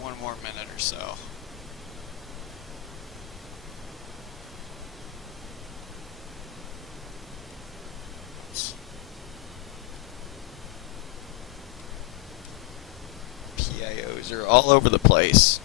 One more minute or so. PIOs are all over the place.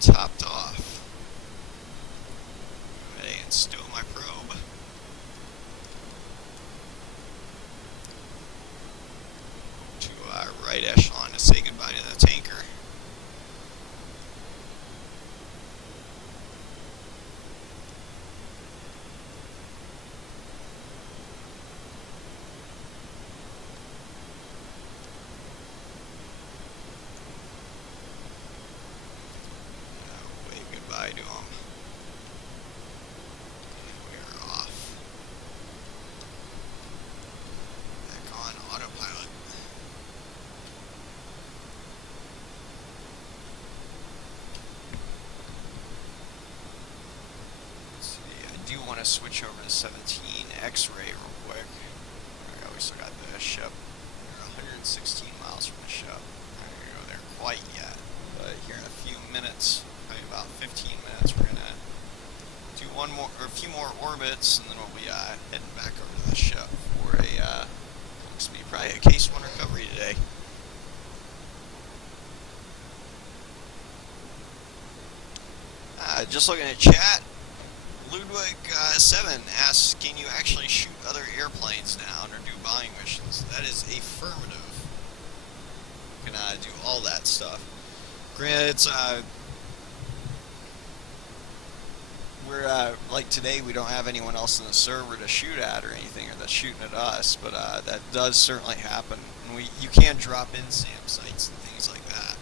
Topped off. Ready and stow my probe. To right echelon to say goodbye to the tanker. Goodbye to him. We're off. Back on autopilot. Let's see, I do want to switch over to 17 X-ray real quick. Alright, we still got the ship. We're 116 miles from the ship. I'm not going to go there quite yet, but here in a few minutes, probably about 15 minutes, we're gonna do a few more orbits, and then we'll be heading back over to the ship for looks to be probably a case 1 recovery today. Just looking at chat, Ludwig 7 asks, can you actually shoot other airplanes down or do bombing missions? That is affirmative. You can do all that stuff. Granted, it's we're like today we don't have anyone else in the server to shoot at or anything, or that's shooting at us, but that does certainly happen. And you can drop in SAM sites and things like that.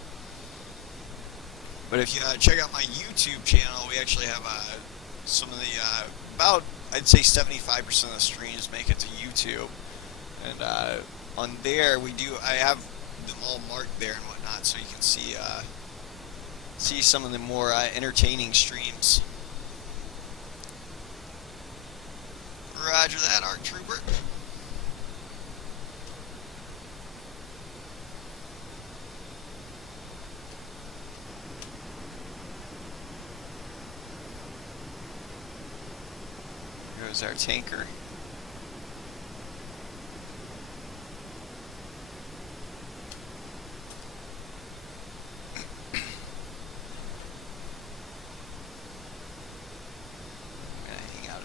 But if you check out my YouTube channel, we actually have some of the about, I'd say 75% of the streams make it to YouTube, and on there I have them all marked there and whatnot, so you can see some of the more entertaining streams. Roger that, Art Trooper. Here goes our tanker.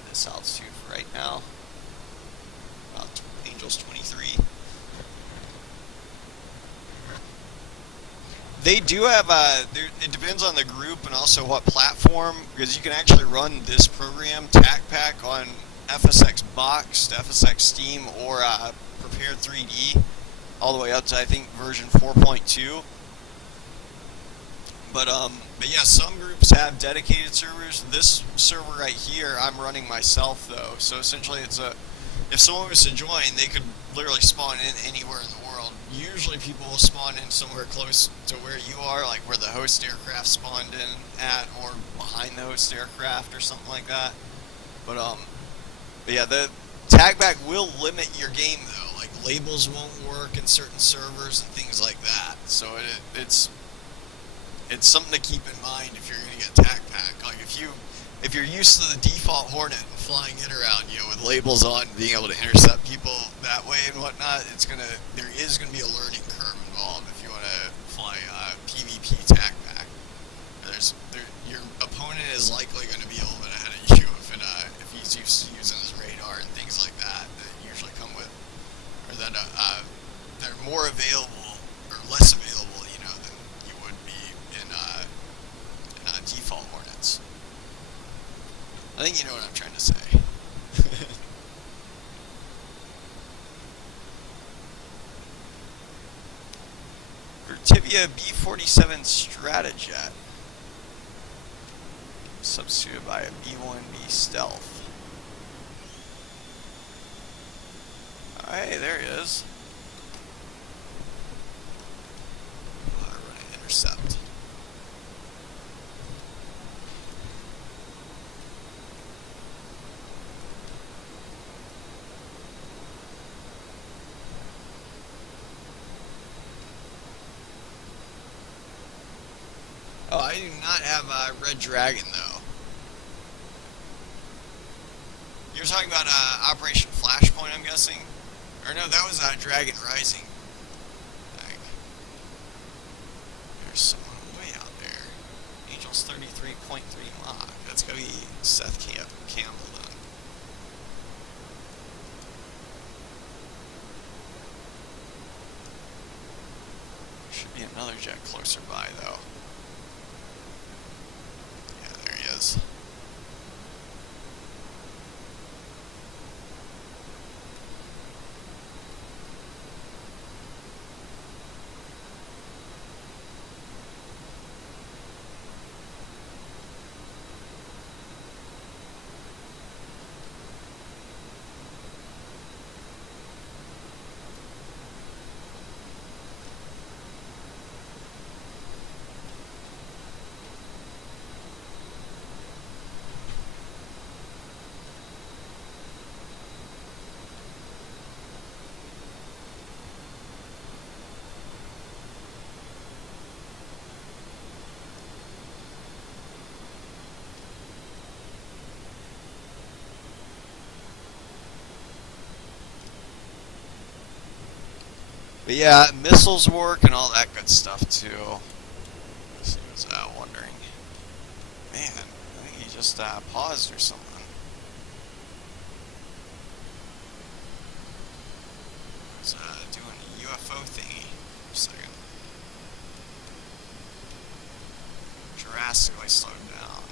This altitude for right now, about Angels 23. They do have it depends on the group and also what platform, because you can actually run this program TAC Pack on FSX Boxed, FSX Steam, or Prepared 3D, all the way up to I think version 4.2. But yeah, some groups have dedicated servers. This server right here, I'm running myself though. So essentially, if someone was to join, they could literally spawn in anywhere in the world. Usually, people will spawn in somewhere close to where you are, like where the host aircraft spawned in at, or behind the host aircraft, or something like that. But yeah, the tagback will limit your game though. Like labels won't work in certain servers and things like that. So it's something to keep in mind if you're going to get TAC Pack. Like if you're used to the default Hornet and flying it around, with labels on and being able to intercept people that way and whatnot, there is going to be a learning curve involved if you want to fly PvP TAC Pack. Your opponent is likely going to be a little bit ahead of you if he's used to using his radar and things like that usually come with, or that they're more available or less available, than you would be in default Hornets. I think you know what I'm trying to say. Vertivia B-47 Stratojet, substituted by a B-1B Stealth. Hey, there he is. Running intercept. Oh, I do not have Red Dragon, though. You're talking about Operation Flashpoint, I'm guessing? Or no, that was Dragon Rising. There's someone way out there. Angels 33.3 Mach. That's gotta be Seth Campbell, then. Should be another jet closer by, though. There he is. But yeah, missiles work and all that good stuff too. He was wondering. Man, I think he just paused or something. He was doing a UFO thingy for a second. drastically slowed down.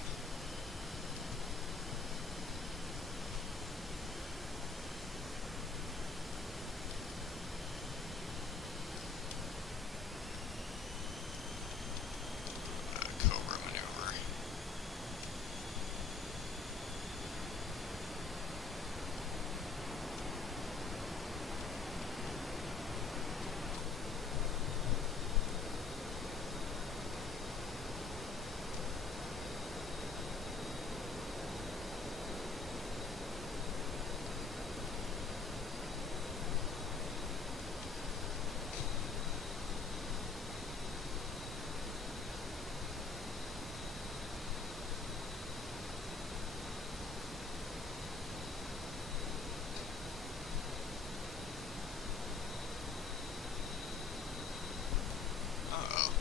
Cobra maneuver. Uh-oh.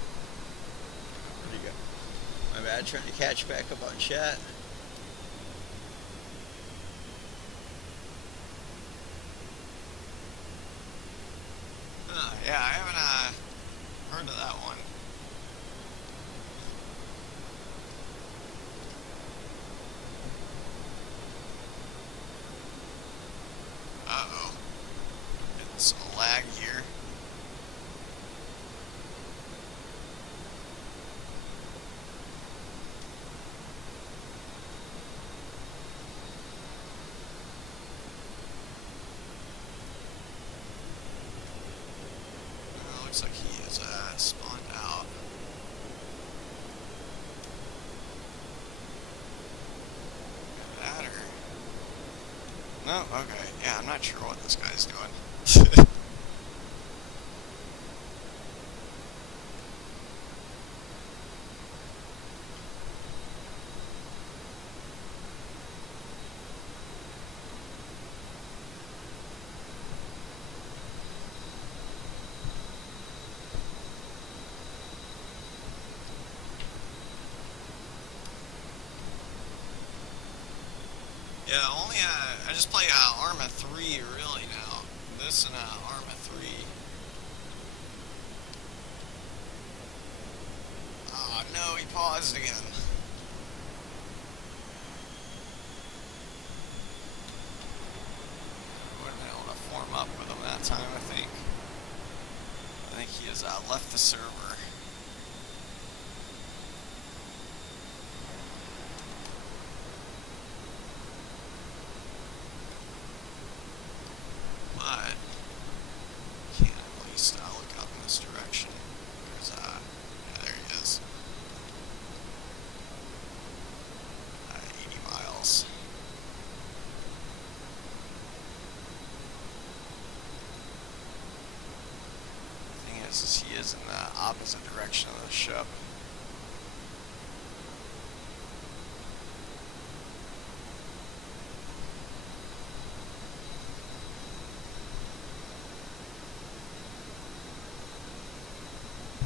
Pretty good. My bad, trying to catch back up on chat. Yeah, I haven't heard of that one. Uh-oh. Getting some lag here. Looks like he is spawned out. That or... No? Okay. Yeah, I'm not sure what this guy's doing. Yeah, only I just play Arma 3 really now. This and Arma 3. Oh no, he paused again. Wouldn't be able to form up with him that time, I think. I think he has left the server. But can at least look up in this direction. There's yeah, there he is. 80 miles. The thing is he is in the opposite direction of the ship.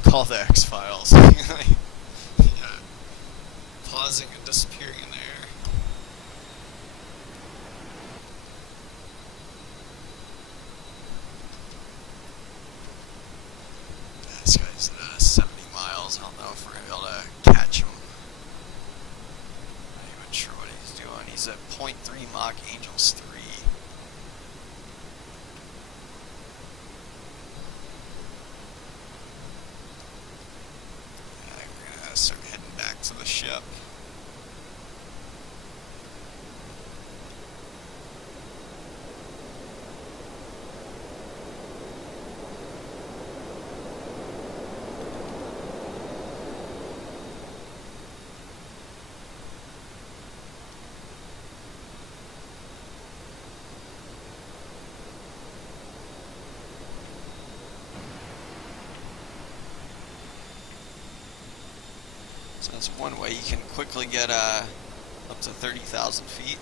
Call the X-Files. Yeah. Pausing and disappearing in the air. This guy's at 70 miles. I don't know if we're going to be able to catch him. Not even sure what he's doing. He's at 0.3 Mach Angels 3. Start heading back to the ship. So that's one way you can quickly get up to 30,000 feet.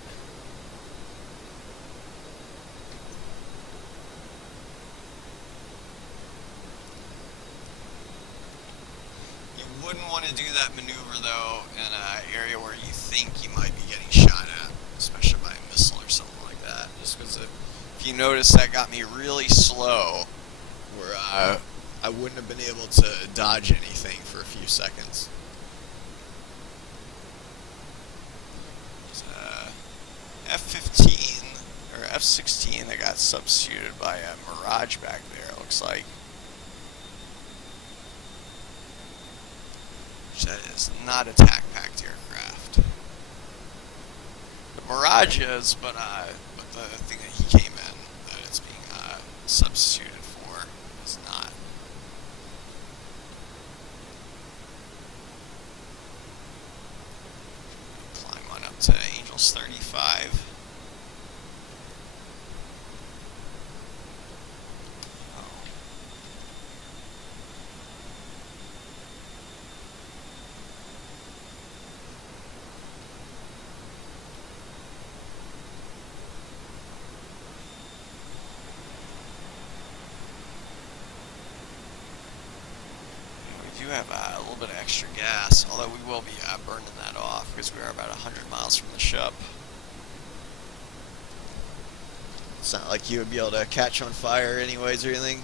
You wouldn't want to do that maneuver though in an area where you think you might be getting shot at, especially by a missile or something like that. Just because if you notice, that got me really slow, where I wouldn't have been able to dodge anything for a few seconds. F-15 or F-16 that got substituted by a Mirage back there, it looks like. Which that is not attack-packed aircraft. The Mirage is, but the thing that he came in, that it's being substituted for, is not. Climb on up to Angels 35. We do have a little bit of extra gas, although we will be burning that off because we are about 100 miles from the ship. It's not like you would be able to catch on fire anyways or anything.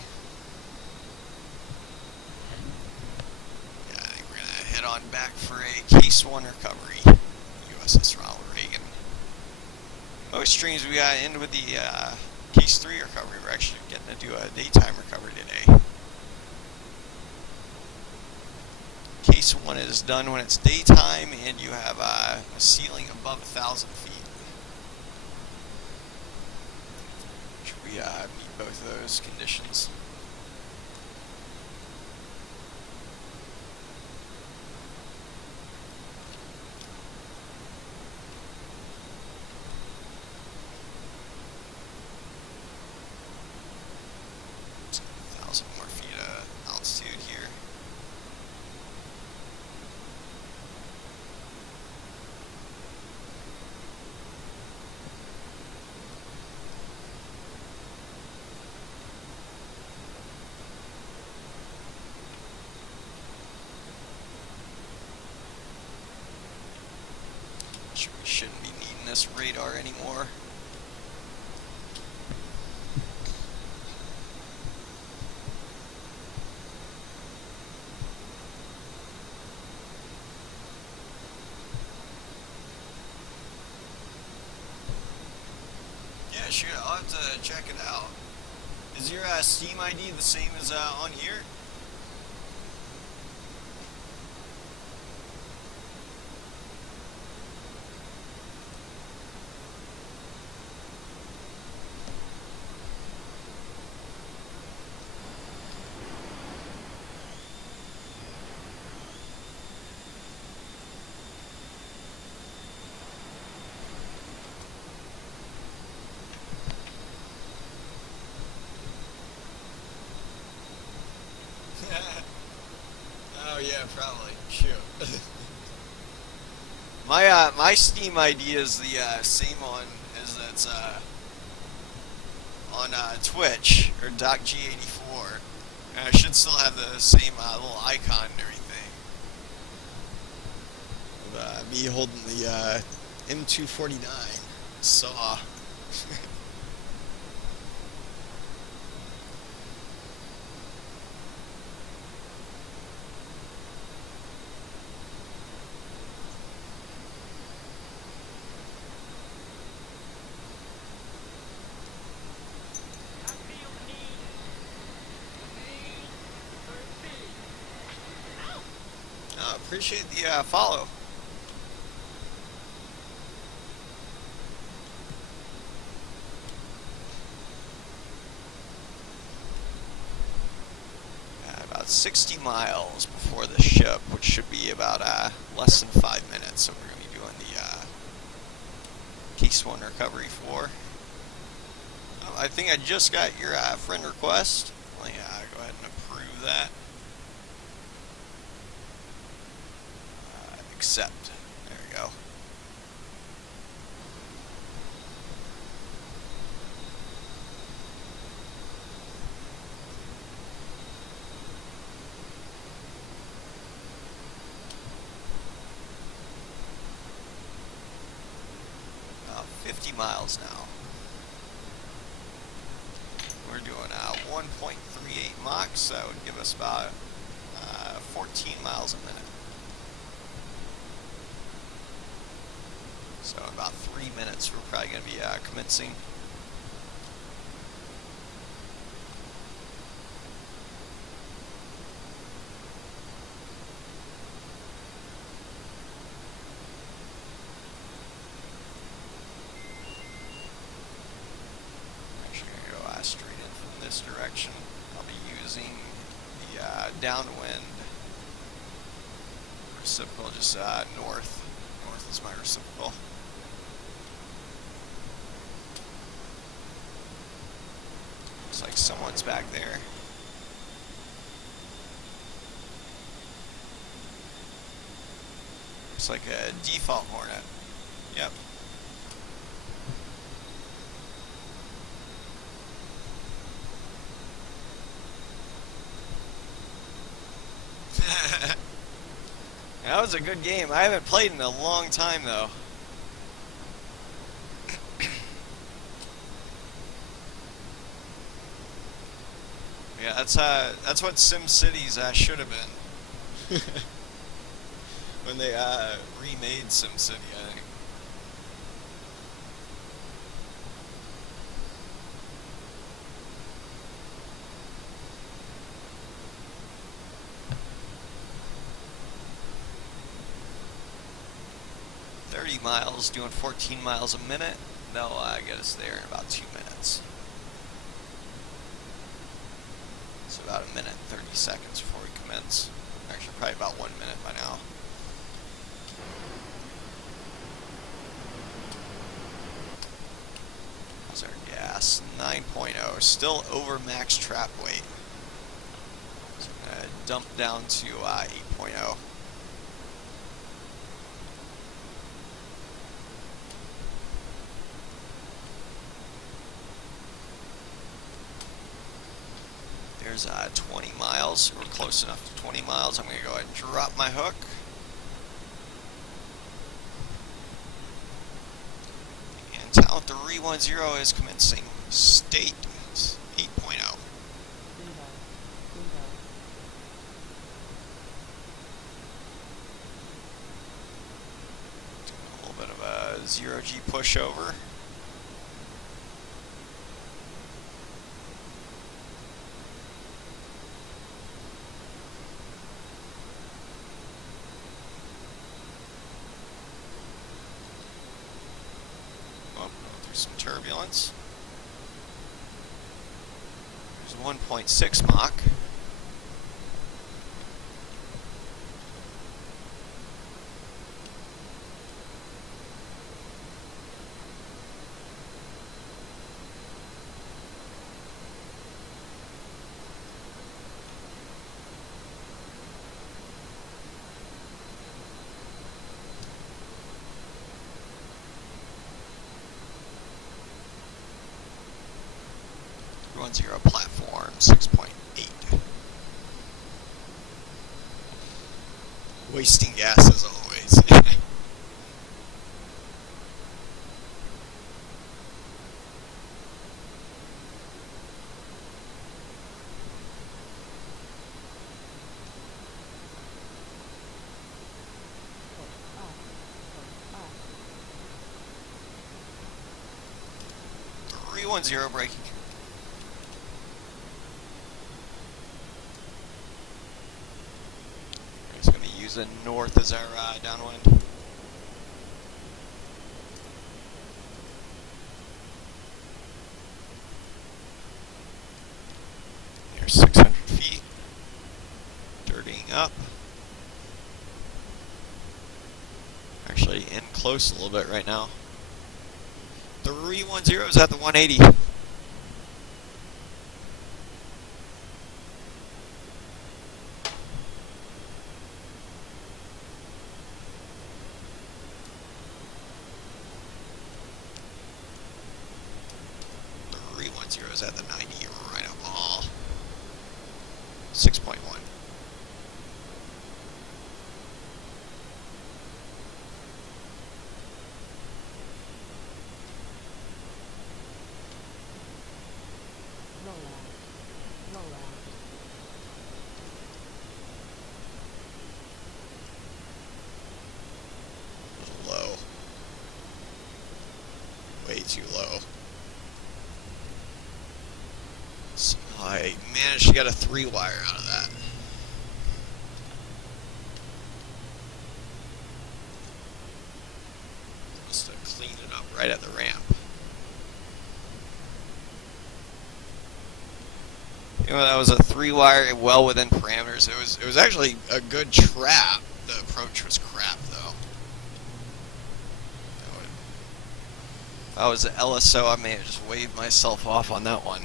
Yeah, I think we're going to head on back for a Case 1 recovery. USS Ronald Reagan. Most streams we got into with the Case 3 recovery. We're actually getting to do a daytime recovery today. Case 1 is done when it's daytime and you have a ceiling above 1,000 feet. Should we meet both of those conditions? It's 1,000 more feet of altitude here. We shouldn't be needing this radar anymore. Yeah, sure, I'll have to check it out. Is your Steam ID the same as on here? Oh yeah, probably. Shoot. My Steam ID is the same one as that's on Twitch or DocG84. And I should still have the same little icon and everything. With, me holding the M249 saw. Appreciate the follow. About 60 miles before the ship, which should be about less than 5 minutes. So we're going to be doing the Case 1 recovery for. I think I just got your friend request. Let me go ahead and approve that. Accept. There we go. About 50 miles now. We're doing 1.38 Mach, that would give us about 14 miles a minute. So in about 3 minutes, we're probably going to be commencing. Actually, going to go straight in from this direction. I'll be using the downwind reciprocal, just north. North is my reciprocal. Looks like someone's back there. Looks like a default Hornet. Yep. That was a good game. I haven't played in a long time though. Yeah, that's what SimCities should have been. When they remade SimCity, I think. Miles, doing 14 miles a minute. They'll get us there in about 2 minutes. So about 1 minute and 30 seconds before we commence. Actually, probably about 1 minute by now. How's our gas? 9.0. Still over max trap weight. So I'm going to dump down to 8.0. There's 20 miles. We're close enough to 20 miles. I'm going to go ahead and drop my hook. And Talent 310 is commencing. State 8.0. A little bit of a 0G pushover. Some turbulence. There's 1.6 Mach. Zero platform 6.8. Wasting gas as always. .310 braking. The north is our downwind. Here's 600 feet. Dirtying up. Actually in close a little bit right now. 310 is at the 180. Zero's at the 90 right up all. 6.1. too low. Somehow I managed to get a 3-wire out of that. Must have cleaned it up right at the ramp. You know, that was a 3-wire, well within parameters. It was actually a good trap. The approach was crap, though. If I was an LSO, I may have just waved myself off on that one.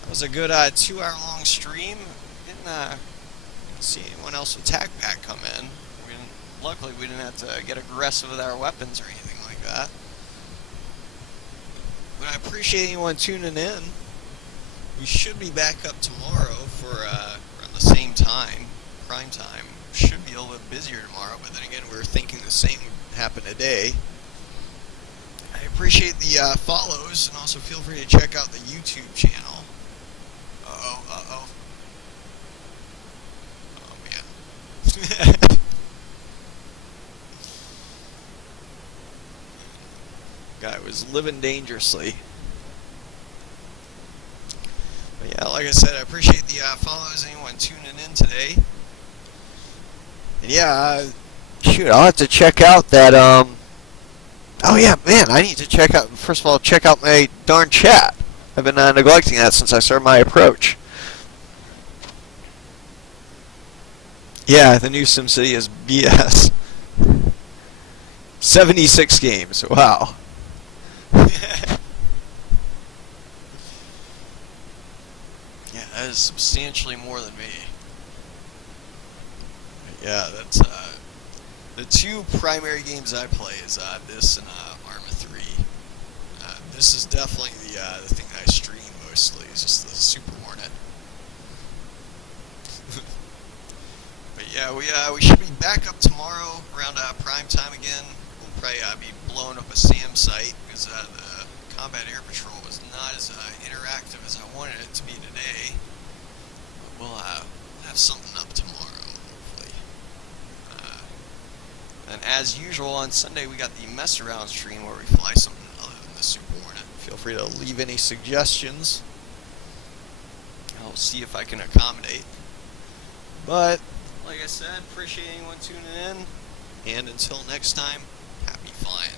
That was a good 2-hour-long stream. Didn't see anyone else with tac pack come in. Luckily, we didn't have to get aggressive with our weapons or anything like that. But I appreciate anyone tuning in. We should be back up tomorrow for around the same time, prime time. Should be a little bit busier tomorrow, but then again, we were thinking the same would happen today. I appreciate the follows, and also feel free to check out the YouTube channel. Uh-oh. Oh, man. Guy was living dangerously. But yeah, like I said, I appreciate the follows, anyone tuning in today. And yeah, shoot, I'll have to check out that, oh yeah, man, I need to check out, first of all, check out my darn chat. I've been neglecting that since I started my approach. Yeah, the new SimCity is BS. 76 games, wow. Yeah, that is substantially more than me. Yeah, that's the two primary games I play is this and Arma 3. This is definitely the thing that I stream mostly, is just the Superhornet. But yeah, we should be back up tomorrow around prime time again. We'll probably be blowing up a SAM site because the Combat Air Patrol was not as interactive as I wanted it to be today. But we'll have something up tomorrow, hopefully. And as usual on Sunday, we got the mess around stream where we fly something other than the Superhornet. Feel free to leave any suggestions. I'll see if I can accommodate. But like I said, appreciate anyone tuning in. And until next time, happy flying.